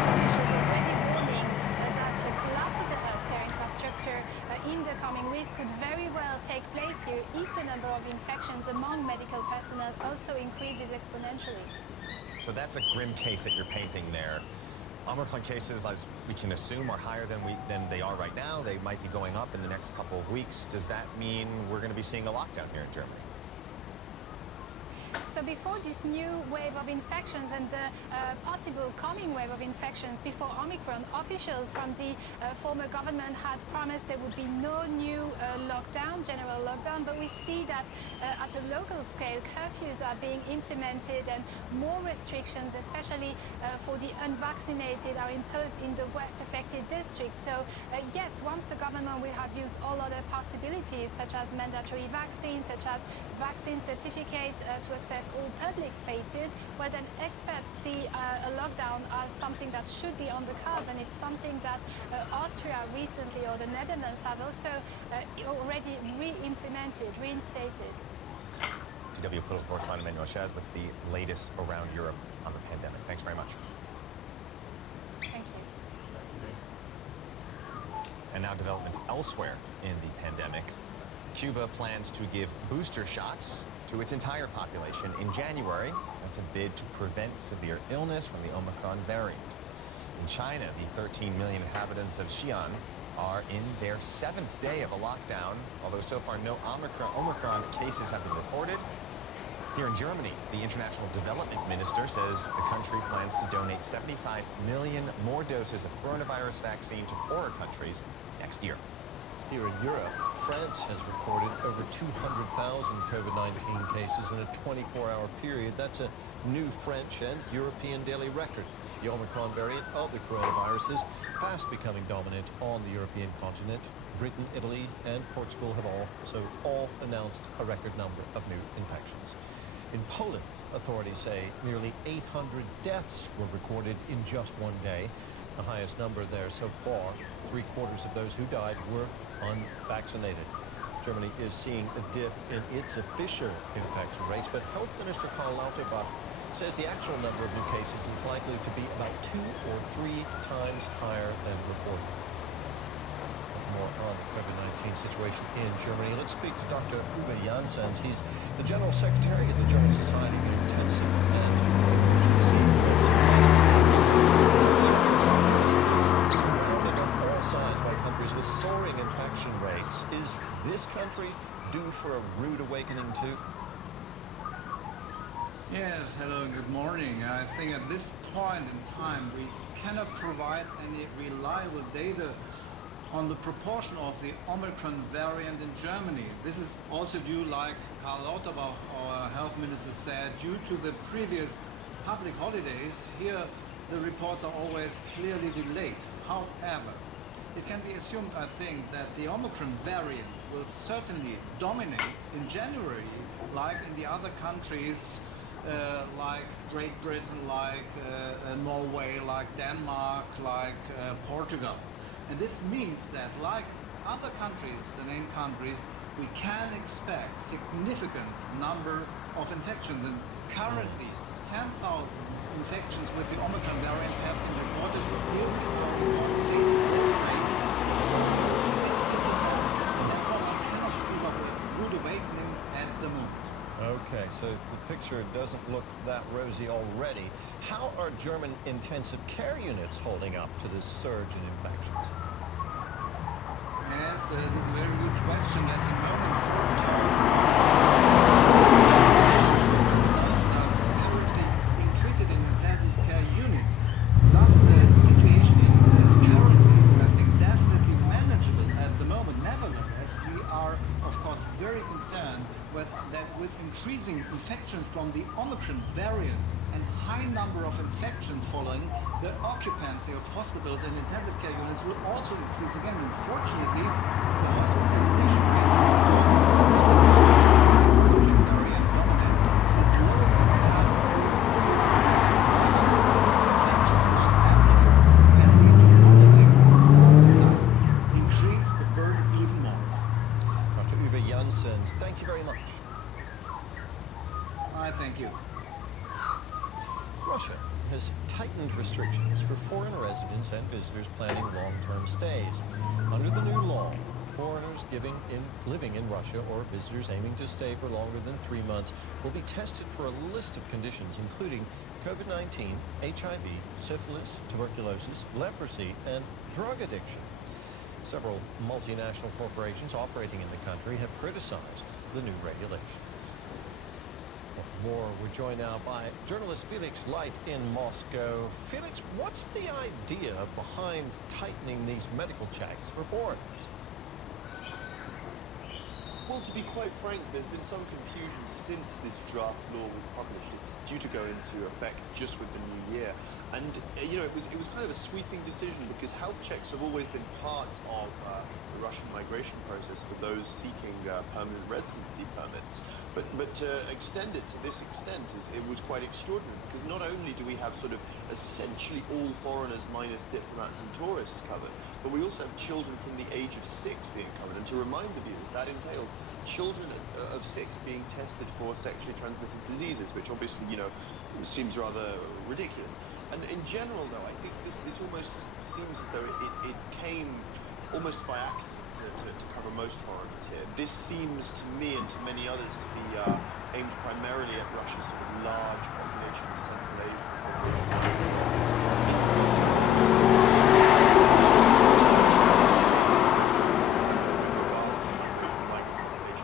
Officials already warning that a collapse of the healthcare infrastructure in the coming weeks could very well take place here if the number of infections among medical personnel also increases exponentially. So that's a grim case that you're painting there. Omicron cases, as we can assume, are higher than they are right now. They might be going up in the next couple of weeks. Does that mean we're going to be seeing a lockdown here in Germany? So before this new wave of infections and the possible coming wave of infections before Omicron, officials from the former government had promised there would be no new lockdown, general lockdown, but we see that at a local scale, curfews are being implemented and more restrictions, especially for the unvaccinated, are imposed in the worst affected districts. So yes, once the government will have used all other possibilities, such as mandatory vaccines, such as vaccine certificates to access all public spaces, well then experts see a lockdown as something that should be on the cards, and it's something that Austria recently, or the Netherlands, have also already re-implemented, reinstated. DW political correspondent Emmanuel Shez with the latest around Europe on the pandemic. Thanks very much. Thank you. And now developments elsewhere in the pandemic. Cuba plans to give booster shots to its entire population in January. That's a bid to prevent severe illness from the Omicron variant. In China, the 13 million inhabitants of Xi'an are in their 7th day of a lockdown, although so far no Omicron cases have been reported. Here in Germany, the International Development Minister says the country plans to donate 75 million more doses of coronavirus vaccine to poorer countries next year. Here in Europe, France has recorded over 200,000 COVID-19 cases in a 24-hour period. That's a new French and European daily record. The Omicron variant of the coronavirus is fast becoming dominant on the European continent. Britain, Italy, and Portugal have all announced a record number of new infections. In Poland, authorities say nearly 800 deaths were recorded in just one day, the highest number there so far. 3/4 of those who died were unvaccinated. Germany is seeing a dip in its official infection rates, but Health Minister Karl Lauterbach says the actual number of new cases is likely to be about 2 or 3 times higher than reported. More on the COVID-19 situation in Germany. Let's speak to Dr. Uwe Janssens. He's the General Secretary of the German Society of Intensive and Emergency Medicine. Surrounded on all sides by countries with soaring infection rates, is this country due for a rude awakening too? Yes, hello, good morning. I think at this point in time we cannot provide any reliable data on the proportion of the Omicron variant in Germany. This is also due, like Karl Lauterbach, our health minister, said, due to the previous public holidays. Here the reports are always clearly delayed. However, it can be assumed, I think, that the Omicron variant will certainly dominate in January, like in the other countries, like Great Britain, like Norway, like Denmark, like Portugal. And this means that, like other countries, the named countries, we can expect significant number of infections. And currently, 10,000 infections with the Omicron variant have been reported here. Therefore, I cannot speak of a rude awakening at the moment. Okay, so the picture doesn't look that rosy already. How are German intensive care units holding up to this surge in infections? Yes, it is a very good question. At the moment, currently being treated in intensive care units. Thus, the situation is currently, I think, definitely manageable at the moment. Nevertheless, we are, of course, very concerned that with increasing infections from the Omicron variant and high number of infections following, the occupancy of hospitals and intensive care units will also increase again. Unfortunately, the hospitalization rates of the Omicron variant dominant is lower compared to infections among applicants, and we do not elect for staff and thus increase the burden even more. Dr. Uwe Janssens, thank you very much. I thank you. Russia has tightened restrictions for foreign residents and visitors planning long-term stays. Under the new law, foreigners living in Russia or visitors aiming to stay for longer than 3 months will be tested for a list of conditions including COVID-19, HIV, syphilis, tuberculosis, leprosy, and drug addiction. Several multinational corporations operating in the country have criticized the new regulations. More, we're joined now by journalist Felix Light in Moscow. Felix, what's the idea behind tightening these medical checks for foreigners? Well, to be quite frank, there's been some confusion since this draft law was published. It's due to go into effect just with the new year. And, you know, it was kind of a sweeping decision because health checks have always been part of the Russian migration process for those seeking permanent residency permits. But to extend it to this extent, it was quite extraordinary because not only do we have sort of essentially all foreigners minus diplomats and tourists covered, but we also have children from the age of 6 being covered. And to remind the viewers, that entails children of 6 being tested for sexually transmitted diseases, which obviously, you know, seems rather ridiculous. And in general, though, I think this almost seems as though it came almost by accident to cover most foreigners here. This seems to me and to many others to be aimed primarily at Russia's sort of large population of Central Asian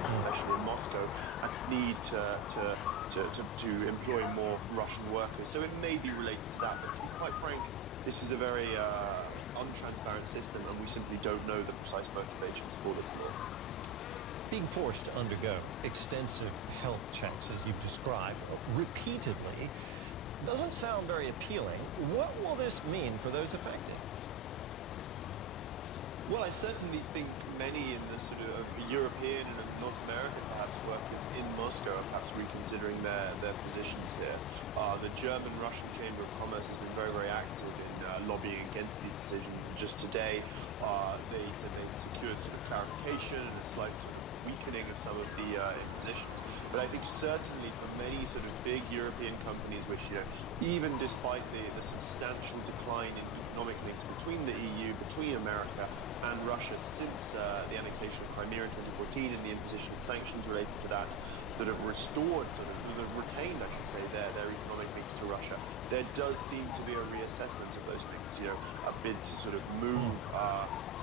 especially in Moscow, and need to employ more Russian workers. So it may be related to that, but to be quite frank, this is a very untransparent system, and we simply don't know the precise motivations for this law. Being forced to undergo extensive health checks, as you've described, repeatedly, doesn't sound very appealing. What will this mean for those affected? Well, I certainly think many in the sort of European and North American perhaps workers in Moscow are perhaps reconsidering their positions here. The German-Russian Chamber of Commerce has been very, very active in lobbying against these decisions. Just today, they said they secured sort of clarification and a slight sort of weakening of some of the impositions. But I think certainly for many sort of big European companies, which, you know, even despite the substantial decline in economic links between the EU, between America and Russia since the annexation of Crimea in 2014 and the imposition of sanctions related to that have restored, that have retained, I should say, their economic links to Russia. There does seem to be a reassessment of those things, a bid to sort of move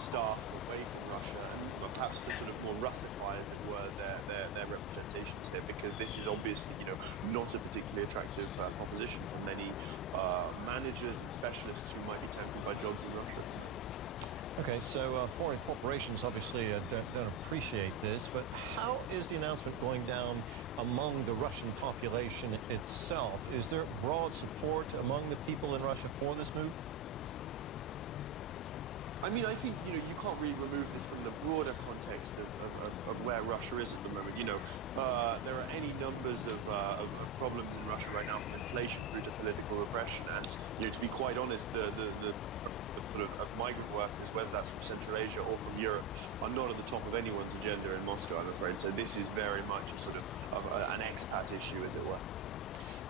staff away from Russia and perhaps to sort of more Russify, as it were, their representations here, because this is obviously, not a particularly attractive proposition for many managers and specialists who might be tempted by jobs in Russia. Okay, so foreign corporations obviously don't appreciate this, but how is the announcement going down among the Russian population itself? Is there broad support among the people in Russia for this move? I mean, I think, you can't really remove this from the broader context of where Russia is at the moment. There are any numbers of problems in Russia right now, from inflation through to political repression, and, to be quite honest, the sort of migrant workers, whether that's from Central Asia or from Europe, are not at the top of anyone's agenda in Moscow, I'm afraid. So this is very much a sort of an expat issue, as it were.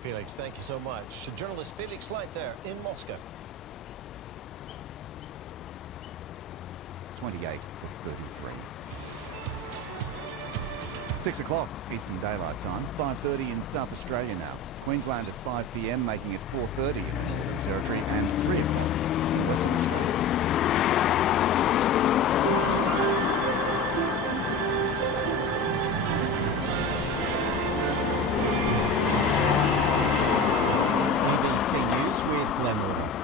Felix, thank you so much. Journalist Felix Light there in Moscow. 28 to 33. 6 o'clock Eastern Daylight Time, 5:30 in South Australia now. Queensland at 5 p.m, making it 4:30 in the Northern Territory, and 3 o'clock in Western Australia.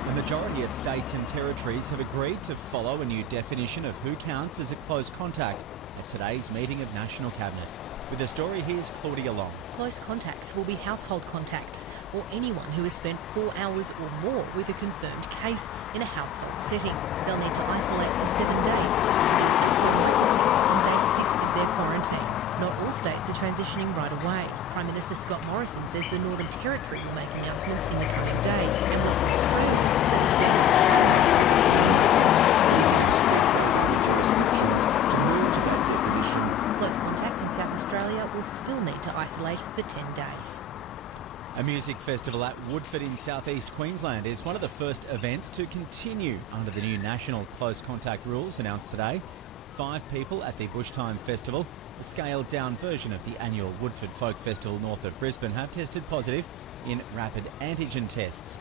The majority of states and territories have agreed to follow a new definition of who counts as a close contact at today's meeting of National Cabinet. With the story, here's Claudia Long. Close contacts will be household contacts, or anyone who has spent 4 hours or more with a confirmed case in a household setting. They'll need to isolate for 7 days and get a test on day 6 of their quarantine. Not all states are transitioning right away. Prime Minister Scott Morrison says the Northern Territory will make announcements in the coming days, and Western Australia Close contacts in South Australia will still need to isolate for 10 days. A music festival at Woodford in southeast Queensland is one of the first events to continue under the new national close contact rules announced today. 5 people at the Bushtime Festival, a scaled-down version of the annual Woodford Folk Festival north of Brisbane, have tested positive in rapid antigen tests.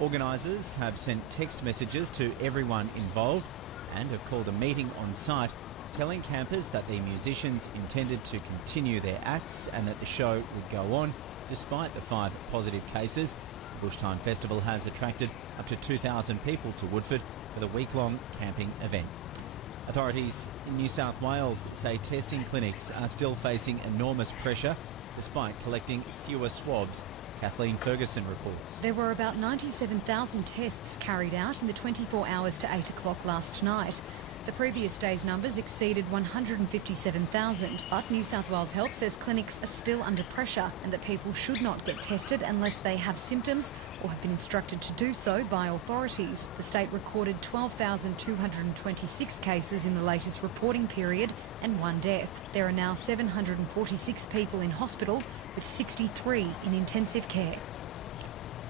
Organisers have sent text messages to everyone involved and have called a meeting on site, telling campers that the musicians intended to continue their acts and that the show would go on despite the 5 positive cases. The Bushtime Festival has attracted up to 2,000 people to Woodford for the week-long camping event. Authorities in New South Wales say testing clinics are still facing enormous pressure despite collecting fewer swabs. Kathleen Ferguson reports. There were about 97,000 tests carried out in the 24 hours to 8 o'clock last night. The previous day's numbers exceeded 157,000, but New South Wales Health says clinics are still under pressure and that people should not get tested unless they have symptoms or have been instructed to do so by authorities. The state recorded 12,226 cases in the latest reporting period and 1 death. There are now 746 people in hospital, with 63 in intensive care.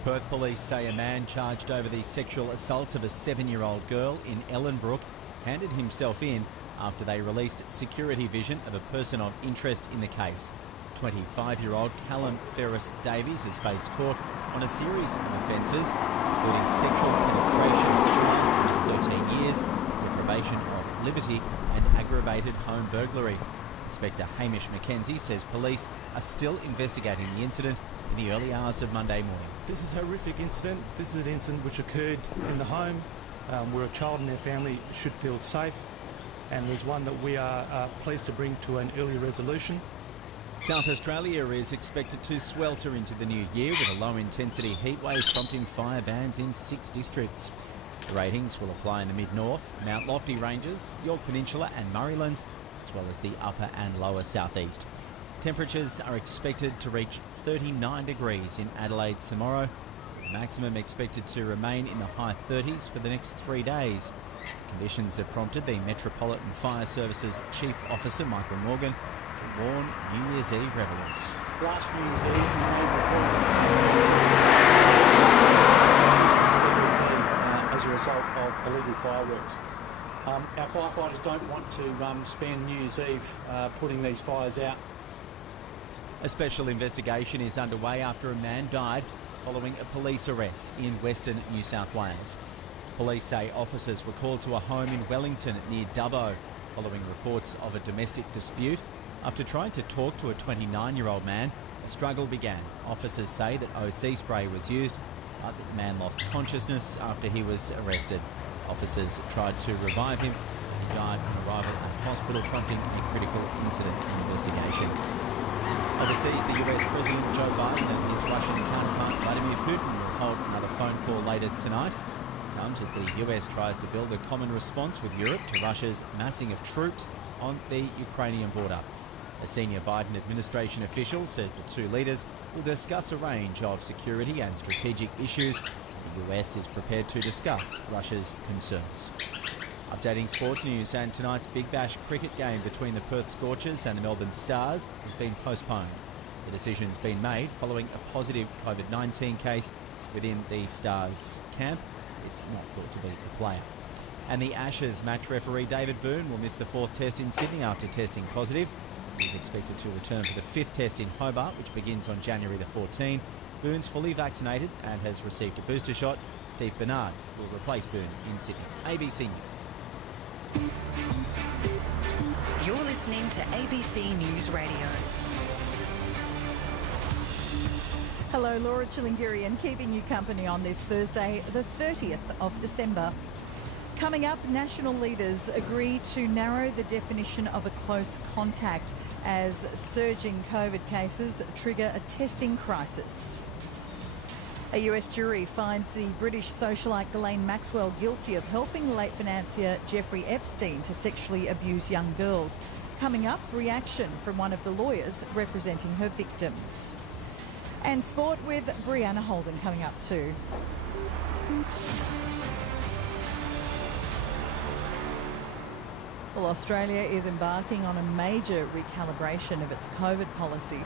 Perth police say a man charged over the sexual assault of a 7-year-old girl in Ellenbrook handed himself in after they released security vision of a person of interest in the case. 25-year-old Callum Ferris Davies has faced court on a series of offences, including sexual penetration, 13 years, deprivation of liberty and aggravated home burglary. Inspector Hamish McKenzie says police are still investigating the incident in the early hours of Monday morning. This is a horrific incident. This is an incident which occurred in the home where a child and their family should feel safe, and there's one that we are pleased to bring to an early resolution. South Australia is expected to swelter into the new year with a low-intensity heatwave prompting fire bans in 6 districts. The ratings will apply in the mid-north, Mount Lofty Ranges, York Peninsula and Murraylands, as well as the upper and lower southeast. Temperatures are expected to reach 39 degrees in Adelaide tomorrow. The maximum expected to remain in the high 30s for the next 3 days. Conditions have prompted the Metropolitan Fire Services Chief Officer Michael Morgan to warn New Year's Eve revellers. Last New Year's Eve, as a a result of illegal fireworks. Our firefighters don't want to spend New Year's Eve putting these fires out. A special investigation is underway after a man died following a police arrest in Western New South Wales. Police say officers were called to a home in Wellington near Dubbo following reports of a domestic dispute. After trying to talk to a 29-year-old man, a struggle began. Officers say that OC spray was used, but the man lost consciousness after he was arrested. Officers tried to revive him. He died on arrival at hospital, prompting a critical incident investigation. Overseas, the US President Joe Biden and his Russian counterpart Vladimir Putin will hold another phone call later tonight. It comes as the US tries to build a common response with Europe to Russia's massing of troops on the Ukrainian border. A senior Biden administration official says the two leaders will discuss a range of security and strategic issues. The US is prepared to discuss Russia's concerns. Updating sports news, and tonight's Big Bash cricket game between the Perth Scorchers and the Melbourne Stars has been postponed. The decision's been made following a positive COVID-19 case within the Stars camp. It's not thought to be a player. And the Ashes match referee David Boone will miss the fourth test in Sydney after testing positive. He's expected to return for the fifth test in Hobart, which begins on January the 14th. Boone's fully vaccinated and has received a booster shot. Steve Bernard will replace Boone in Sydney. ABC News. You're listening to ABC News Radio. Hello, Laura Chilingirian, keeping you company on this Thursday, the 30th of December. Coming up, national leaders agree to narrow the definition of a close contact as surging COVID cases trigger a testing crisis. A US jury finds the British socialite Ghislaine Maxwell guilty of helping late financier Jeffrey Epstein to sexually abuse young girls. Coming up, reaction from one of the lawyers representing her victims. And sport with Brianna Holden coming up too. Well, Australia is embarking on a major recalibration of its COVID policy.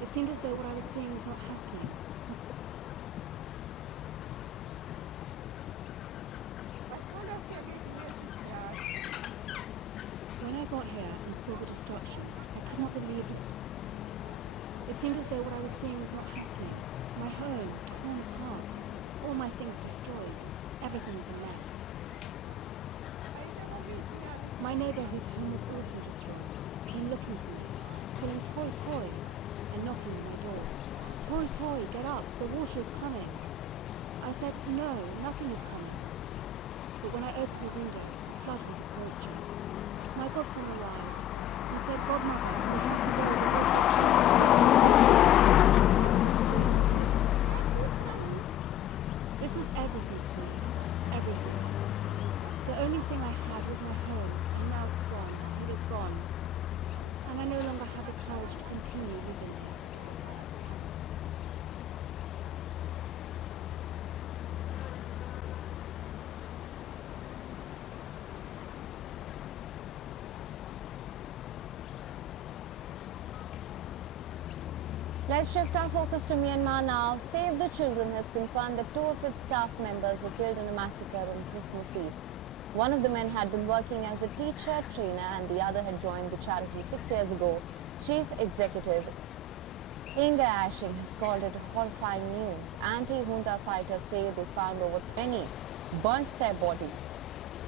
It seemed as though what I was seeing was not happening. When I got here and saw the destruction, I could not believe it. It seemed as though what I was seeing was not happening. My home torn apart, all my things destroyed, everything was a mess. My neighbour, whose home was also destroyed, came looking for me, calling "Toy, Toy," and knocking on my door. "Toy, Toy, get up, the water's coming." I said, "No, nothing is coming." But when I opened the window, the flood was approaching. My godson arrived and said, "Godmother, we have to go." This was everything to me, everything. The only thing I had was my home, and now it's gone, it is gone. And I no longer have the courage to continue living there. Let's shift our focus to Myanmar now. Save the Children has confirmed that 2 of its staff members were killed in a massacre on Christmas Eve. One of the men had been working as a teacher, trainer, and the other had joined the charity 6 years ago. Chief Executive Inga Ashing has called it horrifying news. Anti-junta fighters say they found over 20 burnt their bodies.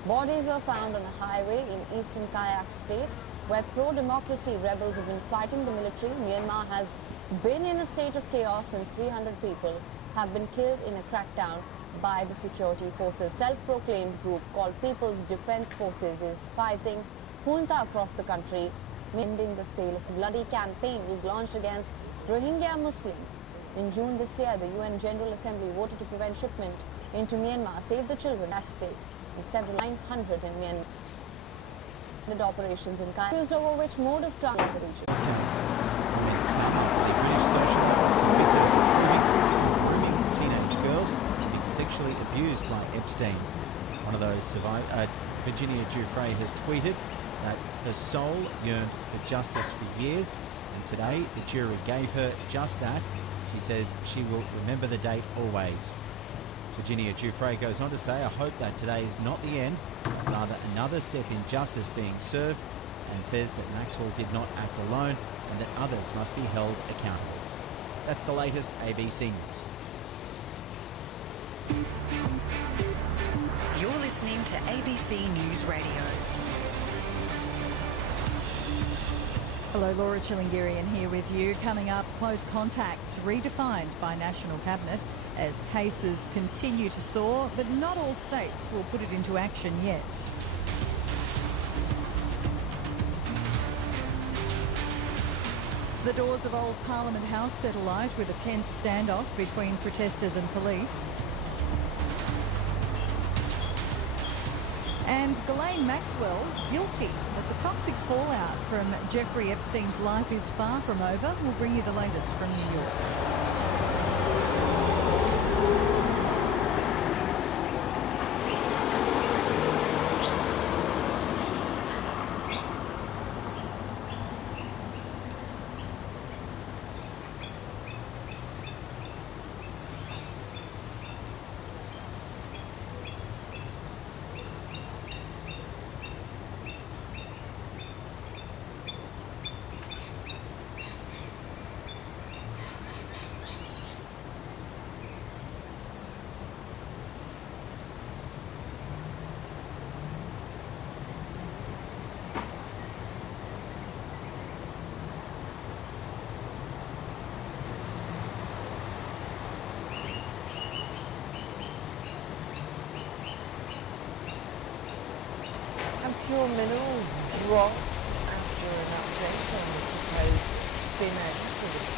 Bodies were found on a highway in eastern Kayak state where pro-democracy rebels have been fighting the military. Myanmar has been in a state of chaos since 300 people have been killed in a crackdown by the security forces. Self-proclaimed group called People's Defense Forces is fighting junta across the country. Ending the sale of bloody campaign was launched against Rohingya Muslims. In June this year, the UN General Assembly voted to prevent shipment into Myanmar. Save the Children Act state and several 900 in Myanmar. Operations in Kaya used over which mode of transport the region. The British socialite was convicted of grooming teenage girls and being sexually abused by Epstein. One of those Virginia Giuffre has tweeted that her soul yearned for justice for years, and today the jury gave her just that. She says she will remember the date always. Virginia Giuffre goes on to say, I hope that today is not the end, but rather another step in justice being served, and says that Maxwell did not act alone and that others must be held accountable. That's the latest ABC News. You're listening to ABC News Radio. Hello, Laura Chilingirian here with you. Coming up, close contacts redefined by National Cabinet as cases continue to soar, but not all states will put it into action yet. The doors of Old Parliament House set alight with a tense standoff between protesters and police. And Ghislaine Maxwell, guilty, but the toxic fallout from Jeffrey Epstein's life is far from over. We'll bring you the latest from New York. Pure Minerals dropped after an update on the proposed spin-out activity.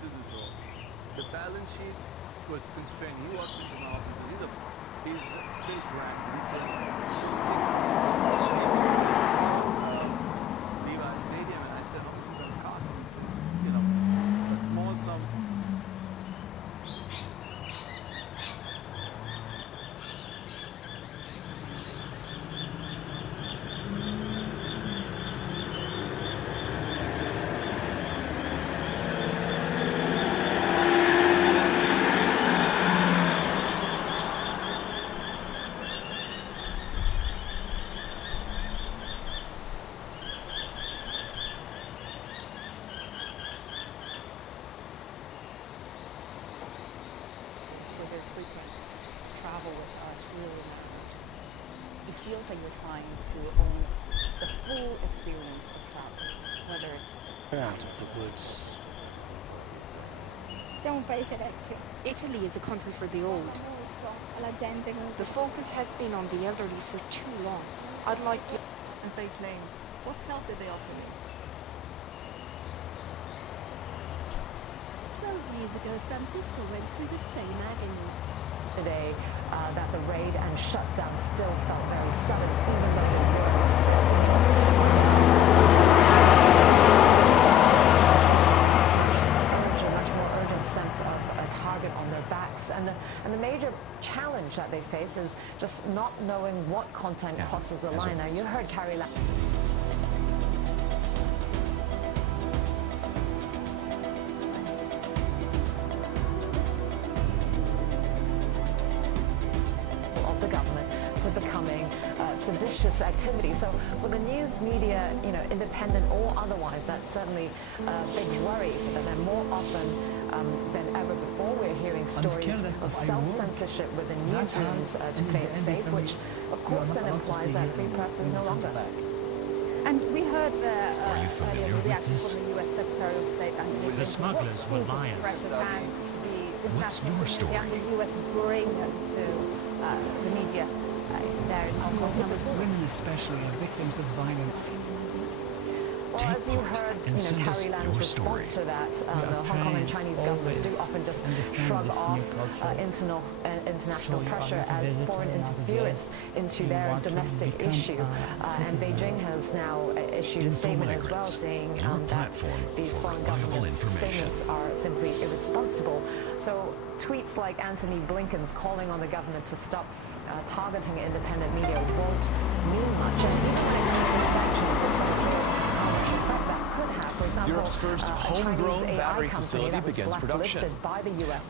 to do so. The balance sheet was constrained. He walks into my office and he's very proactive. He says, Levi Stadium, and I said, how much is that cost? And he says, you know, a small sum. Travel with us really matters. It feels like you're trying to own the full experience of travel, whether it's Out of the woods. Italy is a country for the old. The focus has been on the elderly for too long. I'd like to... As they claimed, what help did they offer you? 12 years ago, Francisco went through the same agony. Today, that the raid and shutdown still felt very sudden, even though the war was spreading. A much more urgent sense of a target on their backs, and the major challenge that they face is just not knowing what content crosses the line. Now, you heard Carrie seditious activity. So for the news media, you know, independent or otherwise, that's certainly a big worry for them. And more often than ever before, we're hearing stories of self-censorship within newsrooms to play it safe, which of course then implies that free press is no longer. And we heard earlier the reaction from the U.S. Secretary of State, Antony Blinken. The smugglers were liars. What's your story? And the U.S. bring to the media there in Hong Kong. Women especially are victims of violence. Well, as you heard, Carrie Lam's response to that, the Hong Kong and Chinese governments do often just shrug off international pressure as foreign interference into their domestic issue. And Beijing has now issued a statement as well saying that these foreign government statements are simply irresponsible. So tweets like Antony Blinken's calling on the government to stop targeting independent media won't mean much. And even when it comes to sanctions, it's unclear how much effect that could have. For example, Europe's first homegrown battery facility begins production.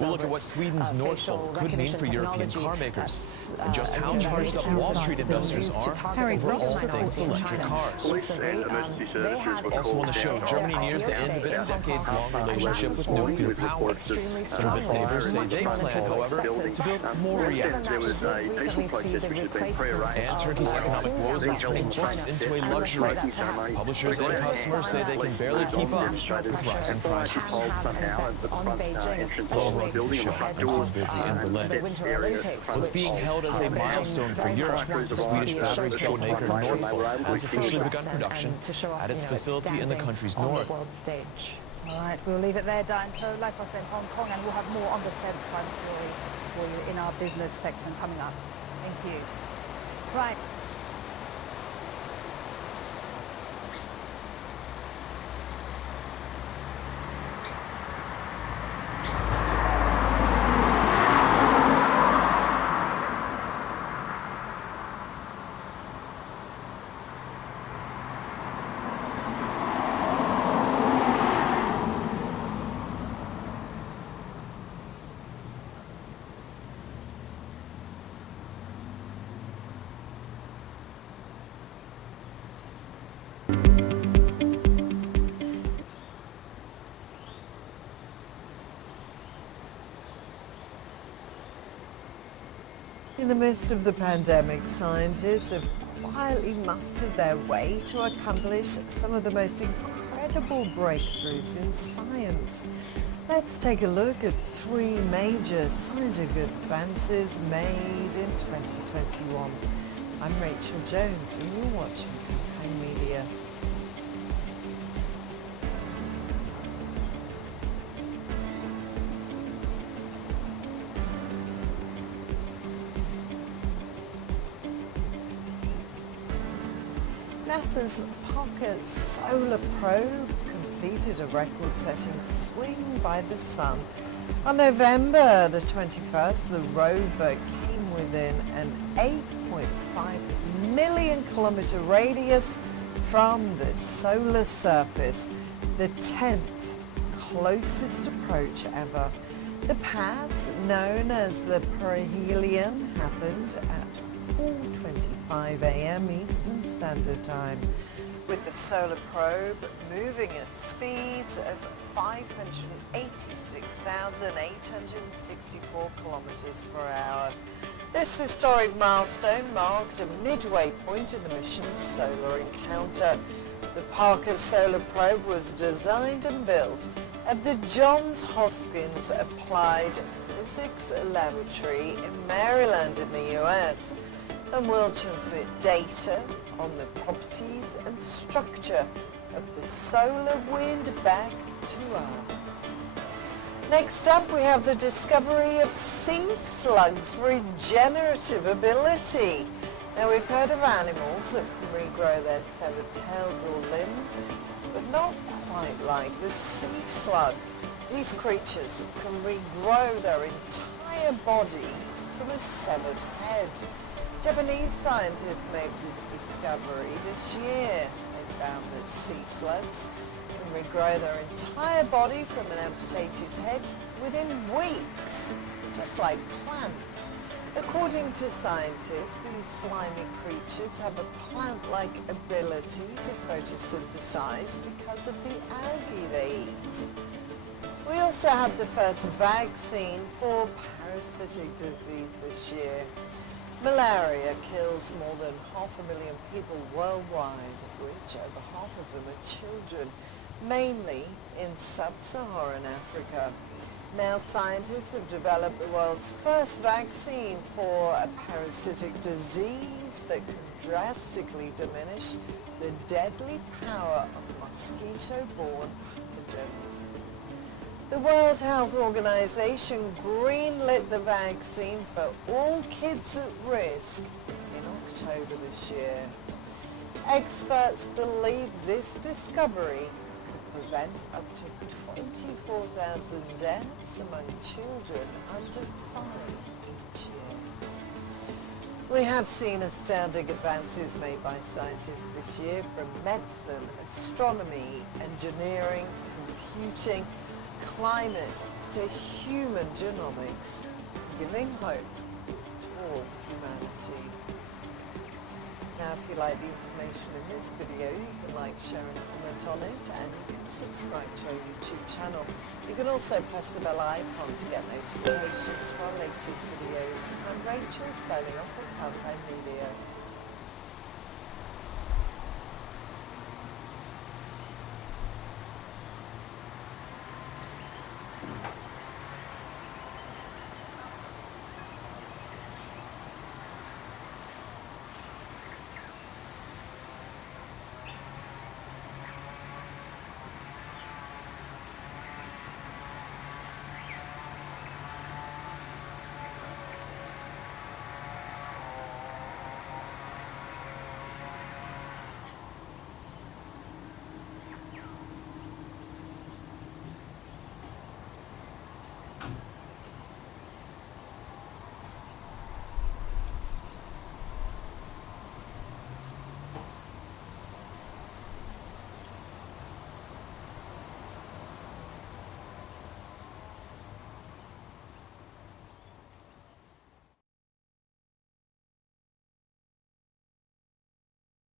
We'll look at what Sweden's Northvolt could mean for European car makers, and just how charged up Wall Street investors are over all things electric cars. Also on the show, Germany nears the end of its decades-long relationship with nuclear power. Some of its neighbors say they plan, however, to build more reactors. And Turkey's economic woes are turning books into a luxury. Publishers and customers say they can barely keep up with rising prices. Well, the show, I'm so busy in Berlin. What's being held as a milestone for Europe, the Swedish battery cell maker Northvolt has officially begun production at its facility in the country's north. All right, we'll leave it there, Dan. So live us in Hong Kong, and we'll have more on the Sense Crime story for you in our business section coming up. Thank you. Right. In the midst of the pandemic, scientists have quietly mustered their way to accomplish some of the most incredible breakthroughs in science. Let's take a look at 3 major scientific advances made in 2021. I'm Rachel Jones, and you're watching Campaign Media. NASA's Parker Solar Probe completed a record-setting swing by the sun. On November the 21st, the rover came within an 8.5 million kilometer radius from the solar surface, the 10th closest approach ever. The pass, known as the perihelion, happened at 4:25 a.m. Eastern Standard Time, with the solar probe moving at speeds of 586,864 kilometers per hour. This historic milestone marked a midway point in the mission's solar encounter. The Parker Solar Probe was designed and built at the Johns Hopkins Applied Physics Laboratory in Maryland in the US, and will transmit data on the properties and structure of the solar wind back to Earth. Next up, we have the discovery of sea slugs' regenerative ability. Now, we've heard of animals that can regrow their severed tails or limbs, but not quite like the sea slug. These creatures can regrow their entire body from a severed head. Japanese scientists made this discovery this year. They found that sea slugs can regrow their entire body from an amputated head within weeks, just like plants. According to scientists, these slimy creatures have a plant-like ability to photosynthesize because of the algae they eat. We also had the first vaccine for parasitic disease this year. Malaria kills more than 500,000 people worldwide, of which over half of them are children, mainly in sub-Saharan Africa. Now scientists have developed the world's first vaccine for a parasitic disease that can drastically diminish the deadly power of mosquito-borne pathogens. The World Health Organization greenlit the vaccine for all kids at risk in October this year. Experts believe this discovery could prevent up to 24,000 deaths among children under 5 each year. We have seen astounding advances made by scientists this year, from medicine, astronomy, engineering, computing, climate to human genomics, giving hope for humanity. Now, if you like the information in this video, you can like, share and comment on it, and you can subscribe to our YouTube channel. You can also press the bell icon to get notifications for our latest videos. I'm Rachel, signing off with Alpine Media.